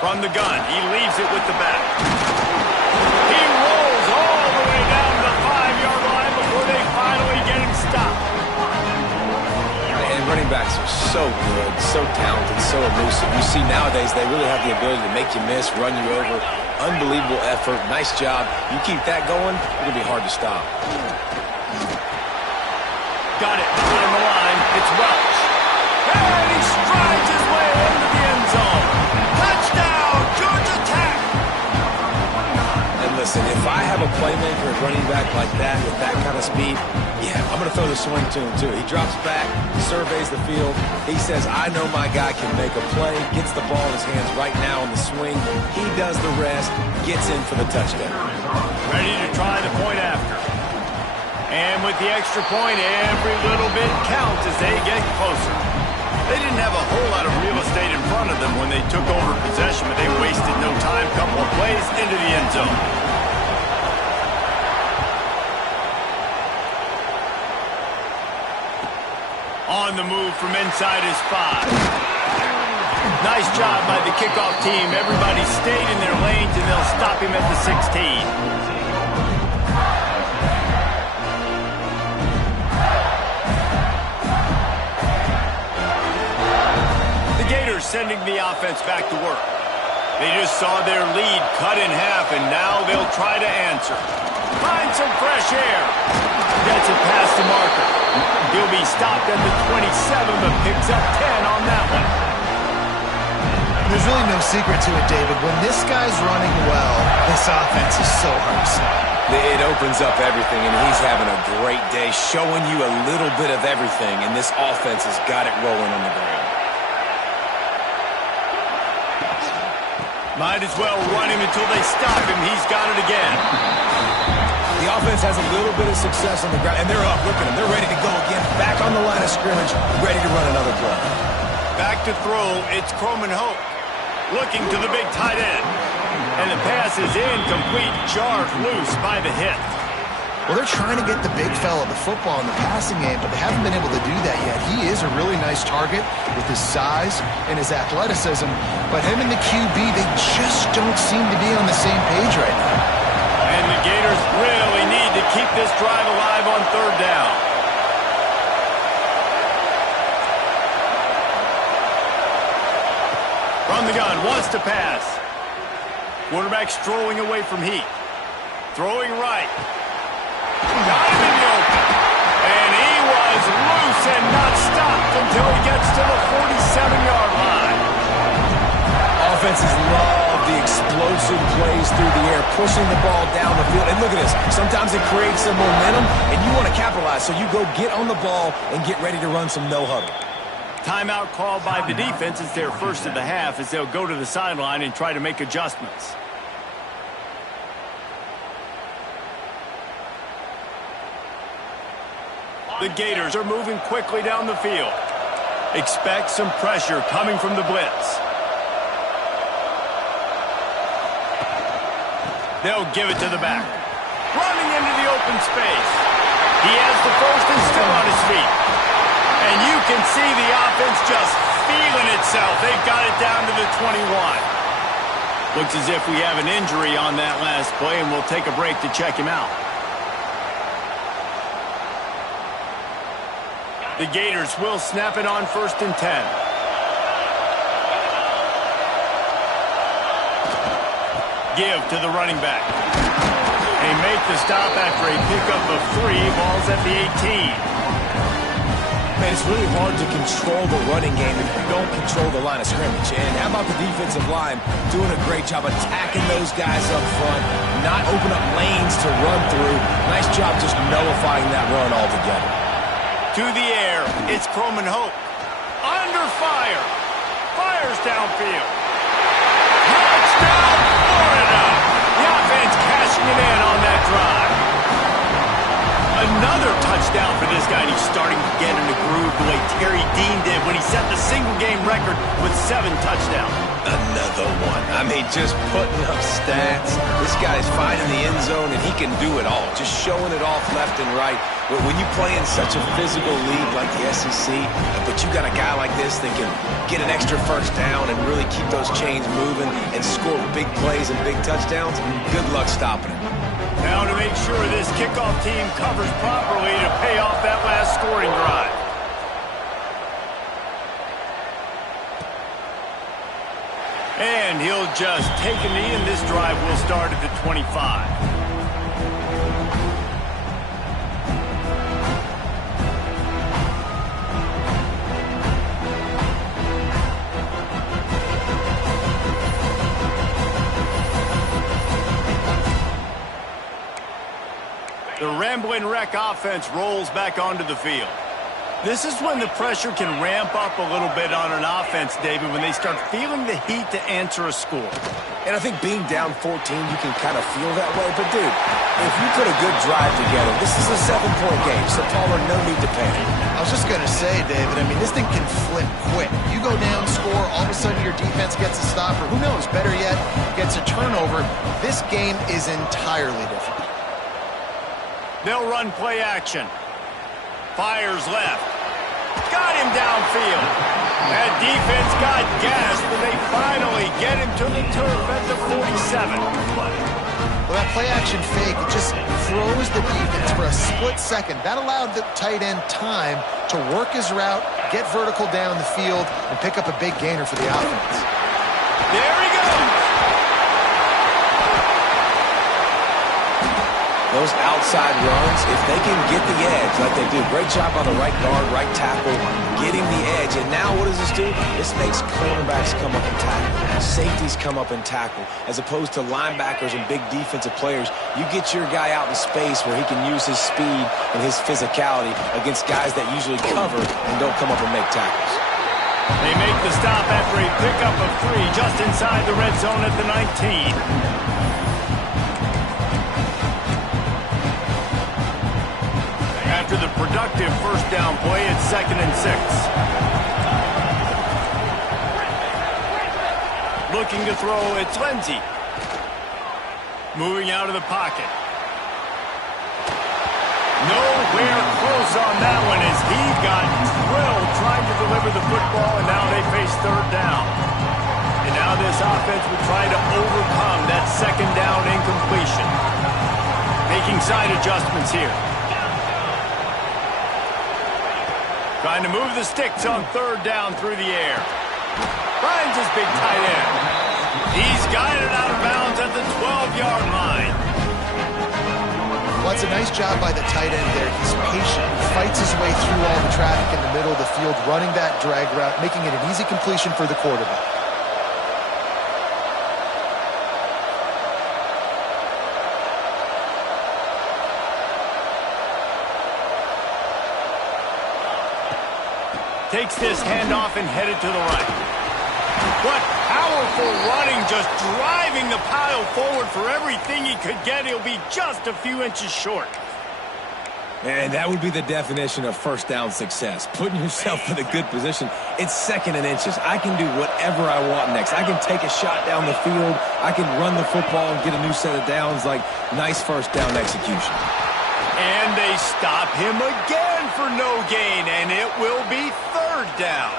From the gun, he leaves it with the back. He rolls all the way down to the 5-yard line before they finally get him stopped. And running backs are so good, so talented, so elusive. You see nowadays they really have the ability to make you miss, run you over. Unbelievable effort. Nice job. You keep that going, it'll be hard to stop. Got it. On the line. It's Welch. And he strides his way into the end zone. Touchdown, Georgia Tech. And listen, if I have a playmaker at running back like that with that kind of speed, yeah, I'm going to throw the swing to him too. He drops back, surveys the field. He says, I know my guy can make a play, gets the ball in his hands right now on the swing. He does the rest, gets in for the touchdown. Ready to try the point after. And with the extra point, every little bit counts as they get closer. They didn't have a whole lot of real estate in front of them when they took over possession, but they wasted no time. Couple of plays into the end zone. On the move from inside his 5. Nice job by the kickoff team. Everybody stayed in their lanes, and they'll stop him at the 16. the offense back to work. They just saw their lead cut in half, and now they'll try to answer. Find some fresh air. Gets it past the marker. He'll be stopped at the 27, but picks up 10 on that one. There's really no secret to it, David. When this guy's running well, this offense is so hard to stop. It opens up everything, and he's having a great day, showing you a little bit of everything, and this offense has got it rolling on the ground. Might as well run him until they stop him. He's got it again. The offense has a little bit of success on the ground, and they're up. Look at them. They're ready to go again. Back on the line of scrimmage, ready to run another play. Back to throw, it's Croman Hope. Looking to the big tight end. And the pass is incomplete, jarred loose by the hit. Well, they're trying to get the big fella the football in the passing game, but they haven't been able to do that yet. He is a really nice target with his size and his athleticism, but him and the QB, they just don't seem to be on the same page right now. And the Gators really need to keep this drive alive on third down. From the gun, wants to pass. Quarterback strolling away from Heat. Throwing right. Got him in the open. And he was loose and not stopped until he gets to the 47-yard line. Offenses love the explosive plays through the air, pushing the ball down the field. And look at this. Sometimes it creates some momentum, and you want to capitalize. So you go get on the ball and get ready to run some no-huddle. Timeout called by the defense. It's their first of the half as they'll go to the sideline and try to make adjustments. The Gators are moving quickly down the field. Expect some pressure coming from the blitz. They'll give it to the back. Running into the open space. He has the first and still on his feet. And you can see the offense just feeling itself. They've got it down to the 21. Looks as if we have an injury on that last play, and we'll take a break to check him out. The Gators will snap it on 1st and 10. Give to the running back. They make the stop after a pickup of 3. Ball's at the 18. Man, it's really hard to control the running game if you don't control the line of scrimmage. And how about the defensive line doing a great job attacking those guys up front, not open up lanes to run through. Nice job just nullifying that run altogether. To the air, it's Croman Hope. Under fire. Fires downfield. Touchdown, Florida! The offense cashing it in on that drive. Another touchdown for this guy, and he's starting to get in the groove the way Terry Dean did when he set the single-game record with 7 touchdowns. Another one. I mean, just putting up stats. This guy's finding the end zone, and he can do it all, just showing it off left and right. But when you play in such a physical league like the SEC, but you got a guy like this that can get an extra first down and really keep those chains moving and score big plays and big touchdowns, good luck stopping him. Now to make sure this kickoff team covers properly to pay off that last scoring drive. And he'll just take a knee, and this drive will start at the 25. The Ramblin' Wreck offense rolls back onto the field. This is when the pressure can ramp up a little bit on an offense, David, when they start feeling the heat to answer a score. And I think being down 14, you can kind of feel that way. But, dude, if you put a good drive together, this is a 7-point game, so Palmer, no need to panic. I was just going to say, David, I mean, this thing can flip quick. You go down, score, all of a sudden your defense gets a stop, or who knows, better yet, gets a turnover. This game is entirely different. They'll run play action. Fires left. Got him downfield. That defense got gas, but they finally get him to the turf at the 47. Well, that play-action fake, it just froze the defense for a split second. That allowed the tight end time to work his route, get vertical down the field, and pick up a big gainer for the offense. There he goes! Those outside runs, if they can get the edge like they do, great job on the right guard, right tackle, getting the edge. And now what does this do? This makes cornerbacks come up and tackle, safeties come up and tackle, as opposed to linebackers and big defensive players. You get your guy out in space where he can use his speed and his physicality against guys that usually cover and don't come up and make tackles. They make the stop after a pickup of 3 just inside the red zone at the 19. After the productive first down play, it's 2nd and 6. Looking to throw, it's Lindsey. Moving out of the pocket. Nowhere close on that one as he got drilled trying to deliver the football, and now they face 3rd down. And now this offense will try to overcome that 2nd down incompletion. Making side adjustments here. Trying to move the sticks on 3rd down through the air. Finds his big tight end. He's guided out of bounds at the 12-yard line. Well, it's a nice job by the tight end there. He's patient. He fights his way through all the traffic in the middle of the field, running that drag route, making it an easy completion for the quarterback. Takes this handoff and headed to the right. What powerful running, just driving the pile forward for everything he could get. He'll be just a few inches short. And that would be the definition of first down success. Putting yourself in a good position. It's 2nd and inches. I can do whatever I want next. I can take a shot down the field. I can run the football and get a new set of downs. Like, nice first down execution. And they stop him again for no gain, and it will be 3rd down.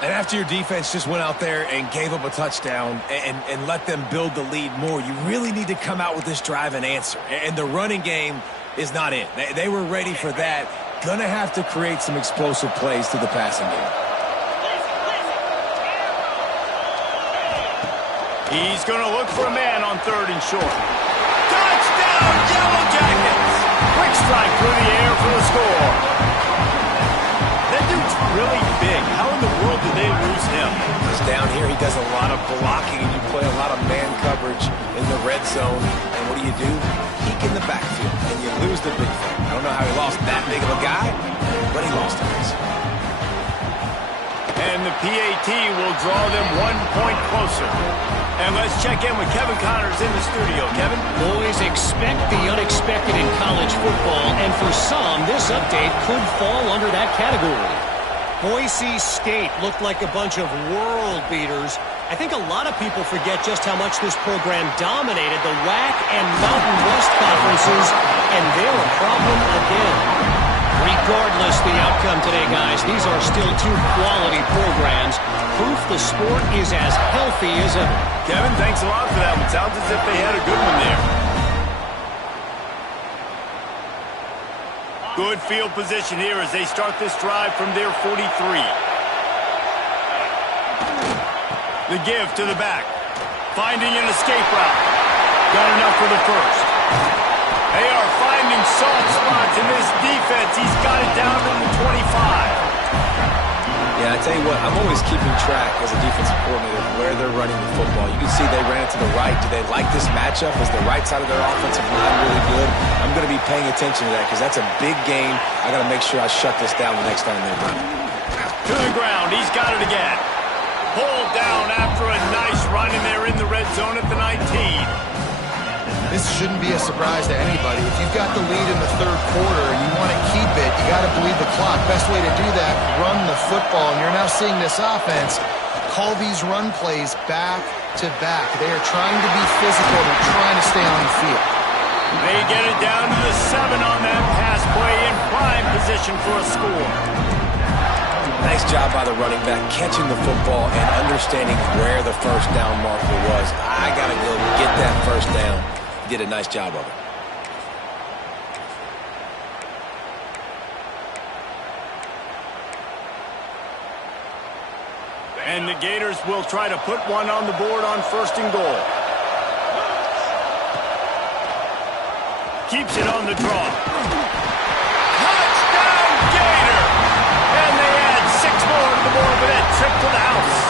And after your defense just went out there and gave up a touchdown and let them build the lead more, you really need to come out with this drive and answer. And the running game is not it. They were ready for that. Gonna have to create some explosive plays through the passing game. He's gonna look for a man on 3rd and short. Touchdown, Yellow Jackets! Quick strike through the air for the score. That dude's really big. How in the world did they lose him? Because down here he does a lot of blocking, and you play a lot of man coverage in the red zone. And what do? Peek in the backfield, and you lose the big thing. I don't know how he lost that big of a guy, but he lost it. And the PAT will draw them 1 point closer. And let's check in with Kevin Connors in the studio. Kevin? Boys, expect the unexpected in college football, and for some, this update could fall under that category. Boise State looked like a bunch of world beaters. I think a lot of people forget just how much this program dominated the WAC and Mountain West conferences, and they're a problem again. Regardless the outcome today, guys, these are still 2 quality programs. Proof the sport is as healthy as ever. Kevin, thanks a lot for that one. Sounds as if they had a good one there. Good field position here as they start this drive from their 43. The give to the back. Finding an escape route. Got enough for the first. They are finding soft spots in this defense. He's got it down to the 25. Yeah, I tell you what, I'm always keeping track as a defensive coordinator of where they're running the football. You can see they ran it to the right. Do they like this matchup? Is the right side of their offensive line really good? I'm going to be paying attention to that because that's a big game. I got to make sure I shut this down the next time they run it. To the ground. He's got it again. Pulled down after a nice run, and they're in the red zone at the 19. This shouldn't be a surprise to anybody. If you've got the lead in the 3rd quarter and you want to keep it, you got to bleed the clock. Best way to do that, run the football. And you're now seeing this offense call these run plays back to back. They are trying to be physical. They're trying to stay on the field. They get it down to the 7 on that pass play in prime position for a score. Nice job by the running back, catching the football and understanding where the first down marker was. I got to go get that first down. He did a nice job of it. And the Gators will try to put one on the board on 1st and goal. Keeps it on the draw. Touchdown, Gator! And they add 6 more to the board with that trip to the house.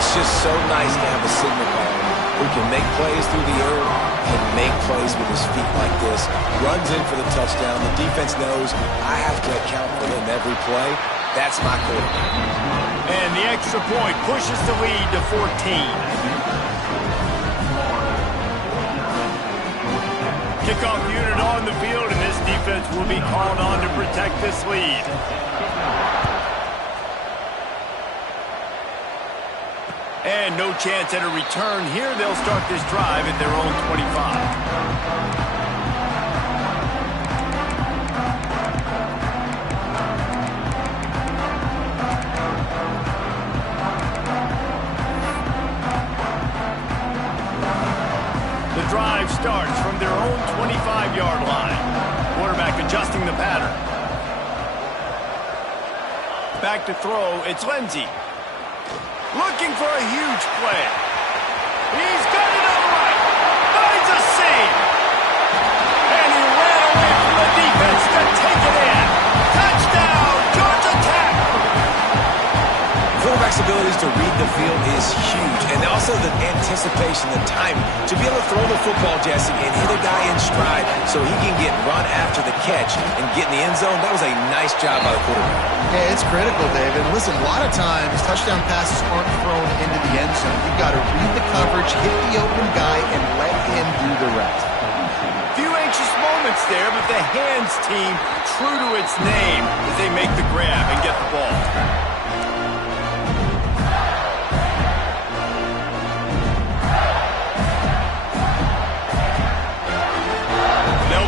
It's just so nice to have a signal back who can make plays through the air and make plays with his feet like this. Runs in for the touchdown. The defense knows I have to account for them every play. That's my quarterback. And the extra point pushes the lead to 14. Kickoff unit on the field, and this defense will be called on to protect this lead. And no chance at a return here. They'll start this drive at their own 25. Drive starts from their own 25-yard line. Quarterback adjusting the pattern. Back to throw, it's Lindsey. Looking for a huge play. He's got it all right. Finds a seam. And he ran away from the defense to take it in. Touchdown, Georgia Tech. Quarterback's abilities to read the field is huge, and also the anticipation, the timing, to be able to throw the football, Jesse, and hit a guy in stride so he can get run after the catch and get in the end zone. That was a nice job by the quarterback. Yeah, it's critical, David. Listen, a lot of times touchdown passes aren't thrown into the end zone. You've got to read the coverage, hit the open guy, and let him do the rest. Few anxious moments there, but the hands team true to its name as they make the grab and get the ball.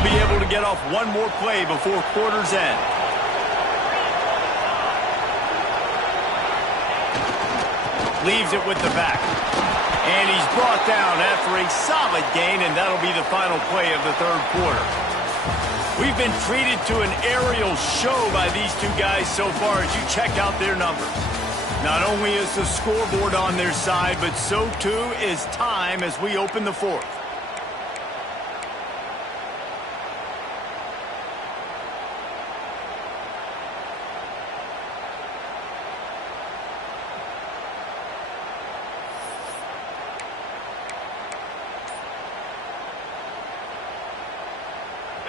Be able to get off one more play before quarter's end. Leaves it with the back. And he's brought down after a solid gain, and that'll be the final play of the 3rd quarter. We've been treated to an aerial show by these two guys so far as you check out their numbers. Not only is the scoreboard on their side, but so too is time as we open the 4th.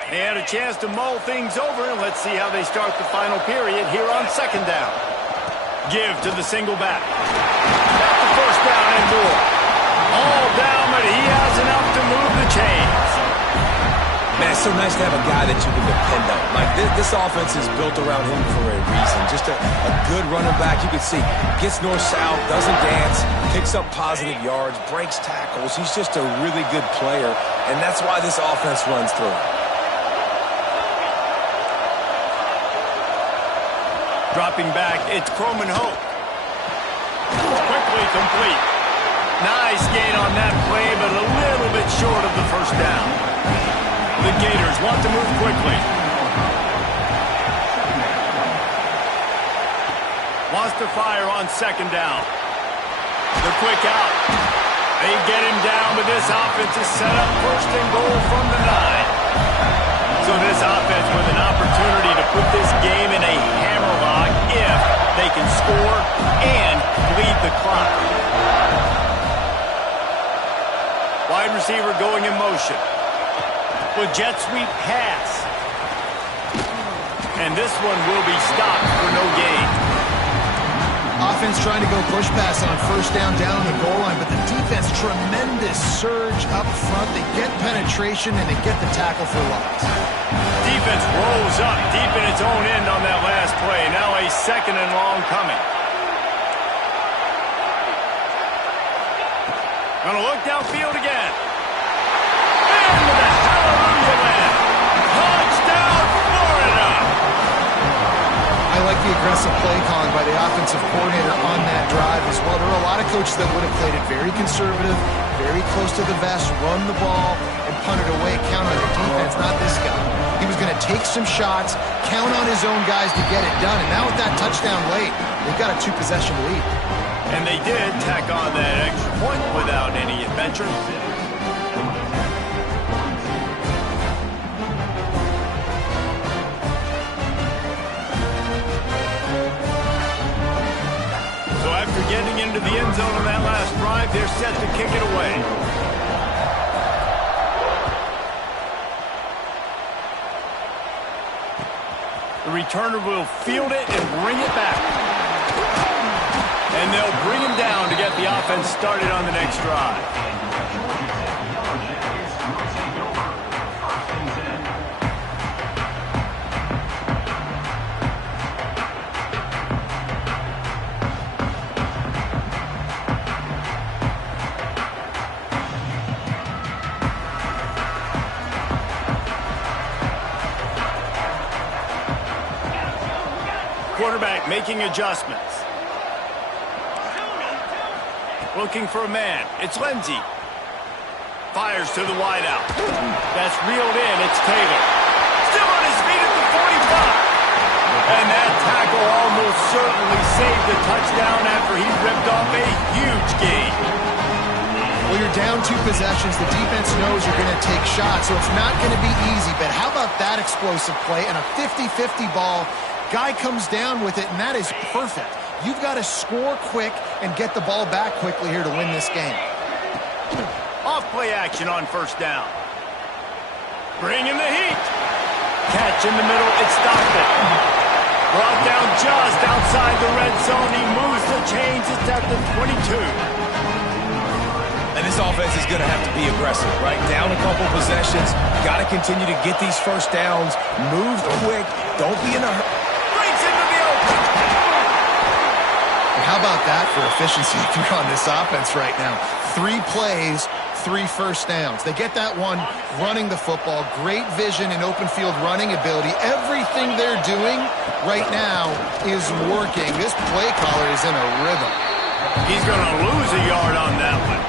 And a chance to mull things over. Let's see how they start the final period here on 2nd down. Give to the single back. Got the 1st down and more. All down, but he has enough to move the chains. Man, it's so nice to have a guy that you can depend on. Like, this offense is built around him for a reason. Just a good running back. You can see, gets north-south, doesn't dance, picks up positive yards, breaks tackles. He's just a really good player, and that's why this offense runs through him. Dropping back, it's Croman Hope. Quickly complete. Nice gain on that play, but a little bit short of the 1st down. The Gators want to move quickly. Wants to fire on 2nd down. The quick out. They get him down, but this offense is set up 1st and goal from the 9. So this offense with an opportunity to put this game in a hammerlock if they can score and lead the clock. Wide receiver going in motion. With jet sweep pass. And this one will be stopped for no gain. Offense trying to go push pass on 1st down on the goal line, but the defense, tremendous surge up front. They get penetration and they get the tackle for loss. Defense rolls up deep in its own end on that last play. Now a 2nd and long coming. Gonna look downfield again. Into the hallelujah land. Touchdown, Florida! I like the aggressive offensive coordinator on that drive as well. There are a lot of coaches that would have played it very conservative, very close to the vest, run the ball, and punt it away, count on the defense. Not this guy. He was going to take some shots, count on his own guys to get it done. And now with that touchdown late, they've got a 2-possession lead. And they did tack on that extra point without any adventure. So after getting into the end zone on that last drive, they're set to kick it away. The returner will field it and bring it back. And they'll bring him down to get the offense started on the next drive. Quarterback making adjustments. Looking for a man. It's Lindsey. Fires to the wideout. That's reeled in. It's Taylor. Still on his feet at the 45. And that tackle almost certainly saved the touchdown after he ripped off a huge gain. Well, you're down 2 possessions. The defense knows you're going to take shots, so it's not going to be easy. But how about that explosive play and a 50-50 ball? Guy comes down with it, and that is perfect. You've got to score quick and get the ball back quickly here to win this game. Off play action on first down. Bring in the heat. Catch in the middle. It stopped it. Brought down just outside the red zone. He moves the chains. It's at the 22. And this offense is going to have to be aggressive, right? Down a couple possessions. Got to continue to get these first downs. Move quick. Don't be in a hurry. How about that for efficiency if you're on this offense right now? 3 plays, 3 first downs. They get that one running the football. Great vision and open field running ability. Everything they're doing right now is working. This play caller is in a rhythm. He's going to lose a yard on that one.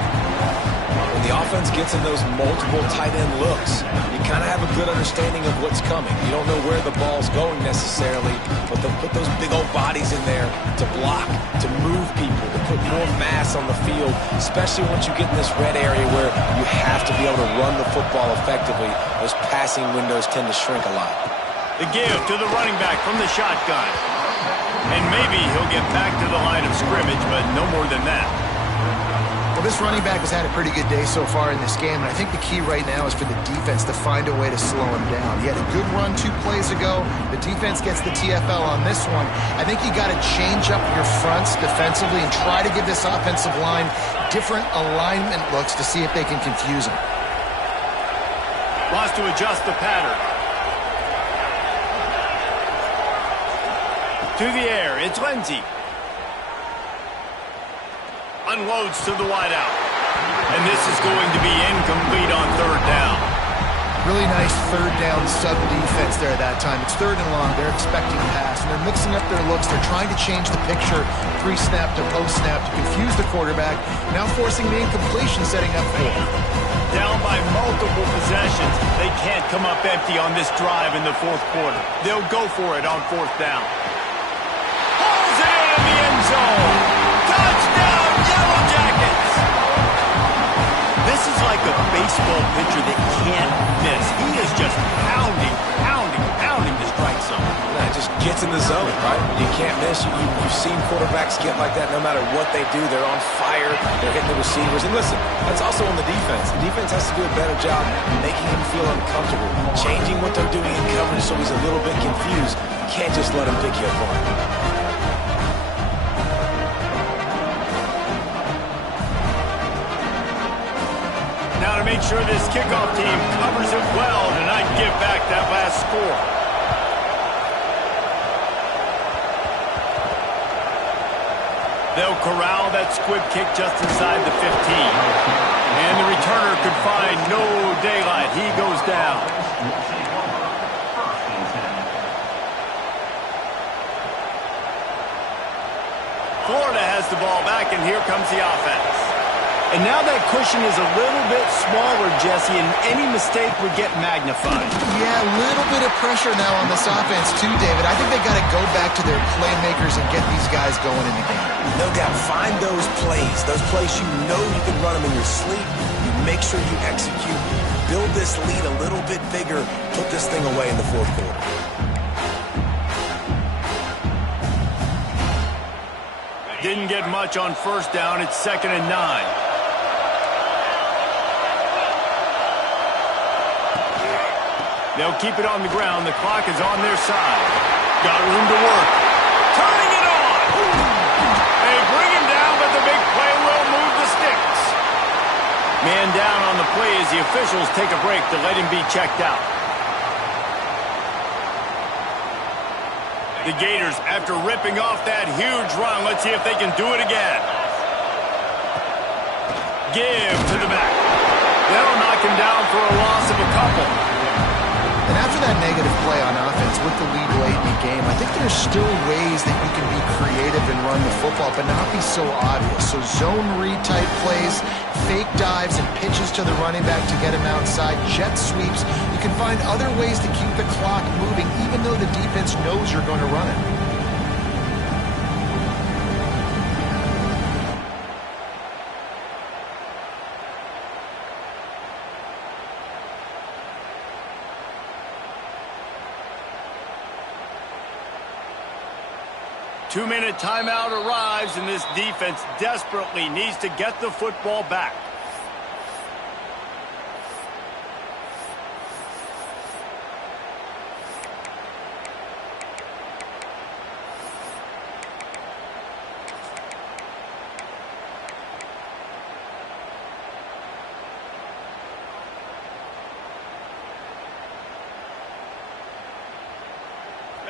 When the offense gets in those multiple tight end looks, you kind of have a good understanding of what's coming. You don't know where the ball's going necessarily, but they'll put those big old bodies in there to block, to move people, to put more mass on the field, especially once you get in this red area where you have to be able to run the football effectively. Those passing windows tend to shrink a lot. The give to the running back from the shotgun. And maybe he'll get back to the line of scrimmage, but no more than that. Well, this running back has had a pretty good day so far in this game, and I think the key right now is for the defense to find a way to slow him down. He had a good run 2 plays ago. The defense gets the TFL on this one. I think you got to change up your fronts defensively and try to give this offensive line different alignment looks to see if they can confuse him. Wants to adjust the pattern. To the air, it's Lindsey. Unloads to the wideout. And this is going to be incomplete on 3rd down. Really nice 3rd down sub-defense there that time. It's 3rd and long. They're expecting a pass, and they're mixing up their looks. They're trying to change the picture pre-snap to post-snap to confuse the quarterback, now forcing the incompletion, setting up for it. Down by multiple possessions. They can't come up empty on this drive in the 4th quarter. They'll go for it on 4th down. Pulls it in the end zone. Touchdown, Yellow Jackets! This is like a baseball pitcher that can't miss. He is just pounding the strike zone. It just gets in the zone, right? You can't miss. You've seen quarterbacks get like that no matter what they do. They're on fire. They're hitting the receivers. And listen, that's also on the defense. The defense has to do a better job making him feel uncomfortable, changing what they're doing in coverage so he's a little bit confused. You can't just let him pick you apart. To make sure this kickoff team covers it well to not give back that last score. They'll corral that squib kick just inside the 15. And the returner could find no daylight. He goes down. Florida has the ball back, and here comes the offense. And now that cushion is a little bit smaller, Jesse, and any mistake would get magnified. Yeah, a little bit of pressure now on this offense too, David. I think they got to go back to their playmakers and get these guys going in the game. No doubt. Find those plays you know you can run them in your sleep. You make sure you execute. Build this lead a little bit bigger. Put this thing away in the fourth quarter. Didn't get much on first down. It's 2nd and 9. They'll keep it on the ground. The clock is on their side. Got room to work. Turning it on! They bring him down, but the big play will move the sticks. Man down on the play as the officials take a break to let him be checked out. The Gators, after ripping off that huge run, let's see if they can do it again. Give to the back. They'll knock him down for a loss of a couple. And after that negative play on offense with the lead late in the game, I think there's still ways that you can be creative and run the football, but not be so obvious. So zone read type plays, fake dives, and pitches to the running back to get him outside, jet sweeps. You can find other ways to keep the clock moving, even though the defense knows you're going to run it. 2-minute timeout arrives, and this defense desperately needs to get the football back.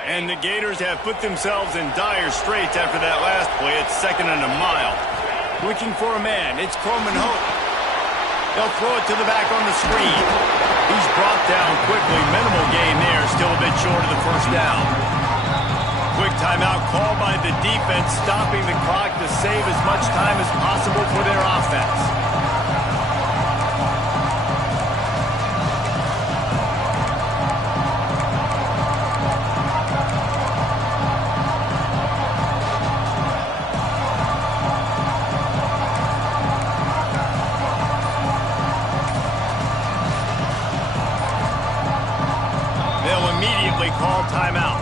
And the Gators have put themselves in dire straits after that last play. It's 2nd and a mile. Looking for a man. It's Coleman Hope. They'll throw it to the back on the screen. He's brought down quickly. Minimal gain there. Still a bit short of the first down. Quick timeout called by the defense, stopping the clock to save as much time as possible for their offense. Call timeout.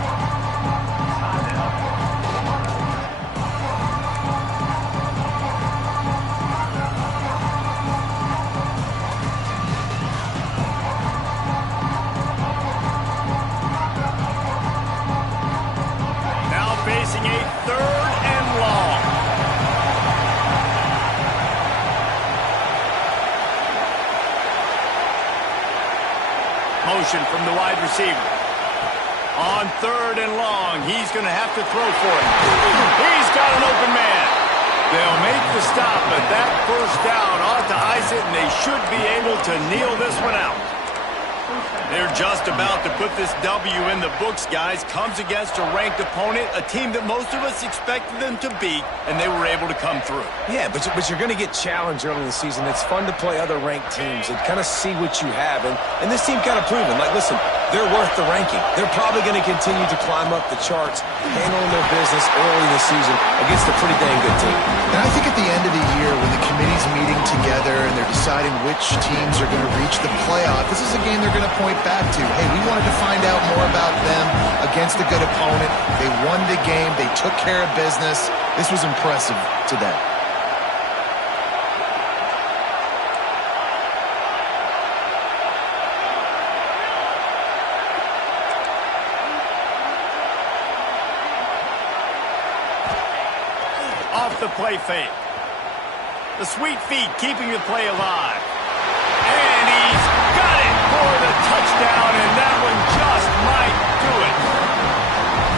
Now facing a 3rd and long. Motion from the wide receiver. On 3rd and long, he's going to have to throw for it. He's got an open man. They'll make the stop, but that first down ought to ice it, and they should be able to kneel this one out. They're just about to put this W in the books, guys. Comes against a ranked opponent, a team that most of us expected them to beat, and they were able to come through. Yeah, but you're going to get challenged early in the season. It's fun to play other ranked teams and kind of see what you have. And this team kind of proven, like, listen, they're worth the ranking. They're probably going to continue to climb up the charts, handling their business early in the season against a pretty dang good team. And I think at the end of the year, when the committee's meeting together and they're deciding which teams are going to reach the playoff, this is a game they're going to point back to. Hey, we wanted to find out more about them against a good opponent. They won the game. They took care of business. This was impressive today. Off the play fake. The sweet feet keeping the play alive. And he's got it for the touchdown, and that one just might do it.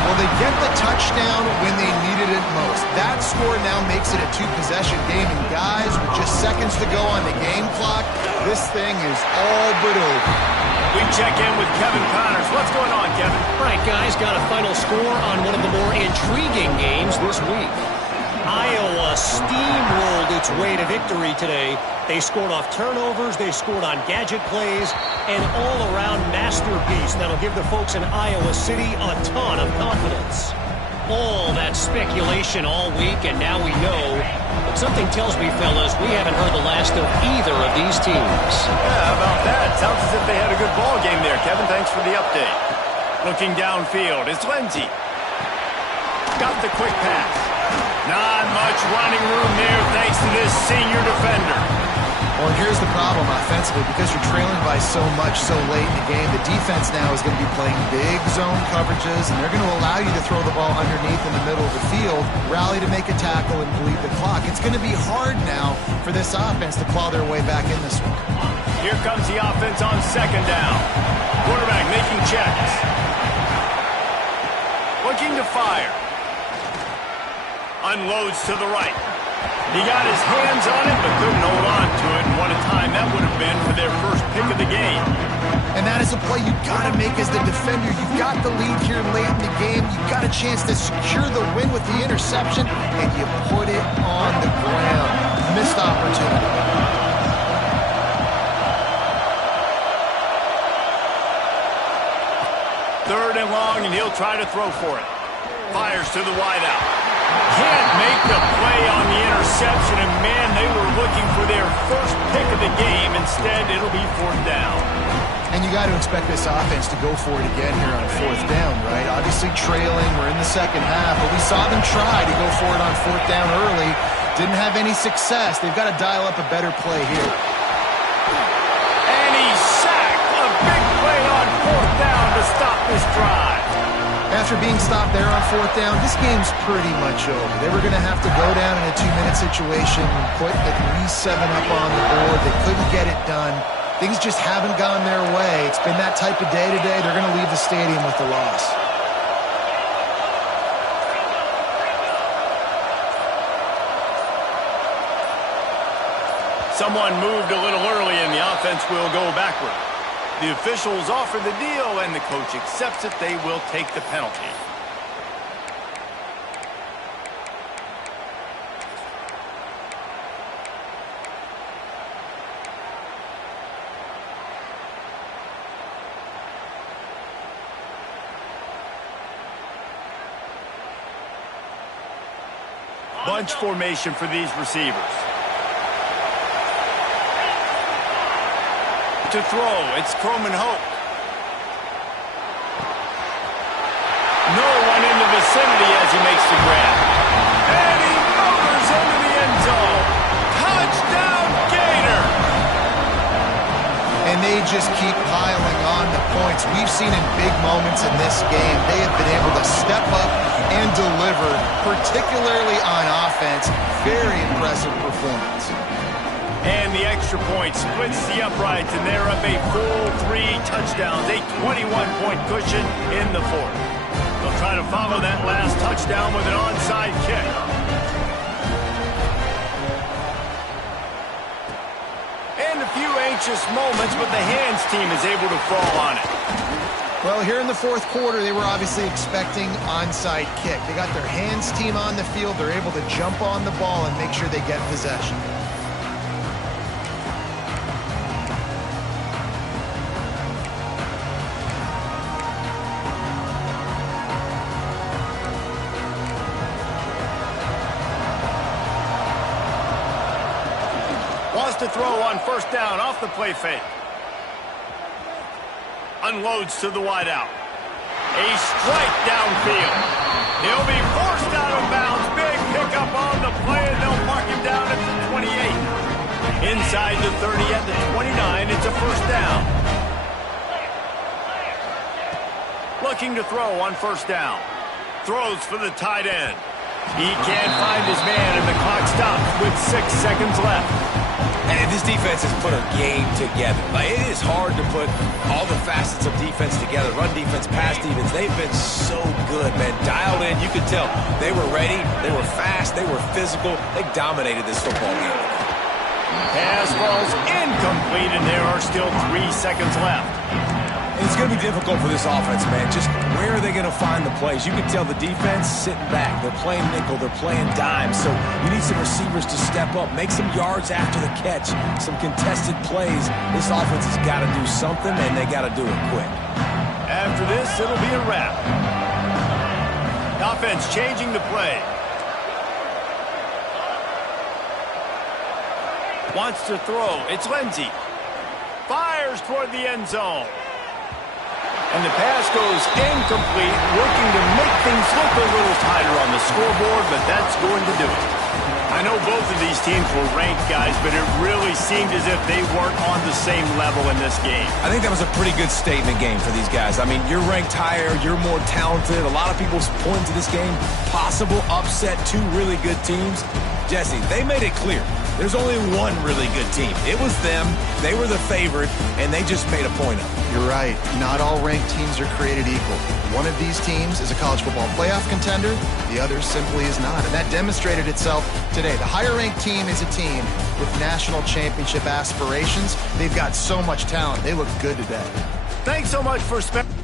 Well, they get the touchdown when they needed it most. That score now makes it a 2-possession game, and guys, with just seconds to go on the game clock, this thing is all but over. We check in with Kevin Connors. What's going on, Kevin? All right, guys, got a final score on one of the more intriguing games this week. Iowa steamrolled its way to victory today. They scored off turnovers, they scored on gadget plays, an all-around masterpiece that'll give the folks in Iowa City a ton of confidence. All that speculation all week, and now we know. But something tells me, fellas, we haven't heard the last of either of these teams. Yeah, how about that? Sounds as if they had a good ball game there, Kevin. Thanks for the update. Looking downfield, it's Lindsey. Got the quick pass. Not much running room there thanks to this senior defender. Well, here's the problem offensively. Because you're trailing by so much so late in the game, the defense now is going to be playing big zone coverages, and they're going to allow you to throw the ball underneath in the middle of the field, rally to make a tackle, and bleed the clock. It's going to be hard now for this offense to claw their way back in this one. Here comes the offense on second down. Quarterback making checks. Looking to fire. Unloads to the right. He got his hands on it, but couldn't hold on to it. And what a time that would have been for their first pick of the game. And that is a play you've got to make as the defender. You've got the lead here late in the game. You've got a chance to secure the win with the interception, and you put it on the ground. Missed opportunity. Third and long, and he'll try to throw for it. Fires to the wideout. Can't make the play on the interception, and man, they were looking for their first pick of the game. Instead, it'll be fourth down. And you got to expect this offense to go for it again here on fourth down, right? Obviously trailing, we're in the second half, but we saw them try to go for it on fourth down early. Didn't have any success. They've got to dial up a better play here. And he's sacked. A big play on fourth down to stop this drive. After being stopped there on fourth down, this game's pretty much over. They were going to have to go down in a 2-minute situation, put at least 7 up on the board. They couldn't get it done. Things just haven't gone their way. It's been that type of day today. They're going to leave the stadium with the loss. Someone moved a little early, and the offense will go backward. The officials offer the deal, and the coach accepts it. They will take the penalty. Bunch formation for these receivers. To throw, it's Croman Hope. No one in the vicinity as he makes the grab. And he motors into the end zone. Touchdown, Gator! And they just keep piling on the points. We've seen in big moments in this game, they have been able to step up and deliver, particularly on offense. Very impressive performance. And the extra point splits the uprights, and they're up a full 3 touchdowns, a 21-point cushion in the fourth. They'll try to follow that last touchdown with an onside kick. And a few anxious moments, but the hands team is able to fall on it. Well, here in the fourth quarter, they were obviously expecting onside kick. They got their hands team on the field. They're able to jump on the ball and make sure they get possession. To throw on first down off the play fake. Unloads to the wideout. A strike downfield. He'll be forced out of bounds. Big pickup on the play, and they'll mark him down at the 28. Inside the 30 at the 29, it's a first down. Looking to throw on first down. Throws for the tight end. He can't find his man, and the clock stops with 6 seconds left. And this defense has put a game together. Like, it is hard to put all the facets of defense together. Run defense, pass defense. They've been so good, man. Dialed in. You could tell they were ready. They were fast. They were physical. They dominated this football game. Pass ball's incomplete, and there are still 3 seconds left. It's going to be difficult for this offense, man. Just where are they going to find the plays? You can tell the defense sitting back. They're playing nickel. They're playing dime. So you need some receivers to step up, make some yards after the catch, some contested plays. This offense has got to do something, and they got to do it quick. After this, it'll be a wrap. Offense changing the play. Wants to throw. It's Lindsey. Fires toward the end zone. And the pass goes incomplete, looking to make things look a little tighter on the scoreboard, but that's going to do it. I know both of these teams were ranked, guys, but it really seemed as if they weren't on the same level in this game. I think that was a pretty good statement game for these guys. I mean, you're ranked higher, you're more talented. A lot of people point to this game, possible upset, two really good teams. Jesse, they made it clear. There's only one really good team. It was them. They were the favorite, and they just made a point of it. You're right. Not all ranked teams are created equal. One of these teams is a college football playoff contender. The other simply is not. And that demonstrated itself today. The higher-ranked team is a team with national championship aspirations. They've got so much talent. They look good today. Thanks so much for spending...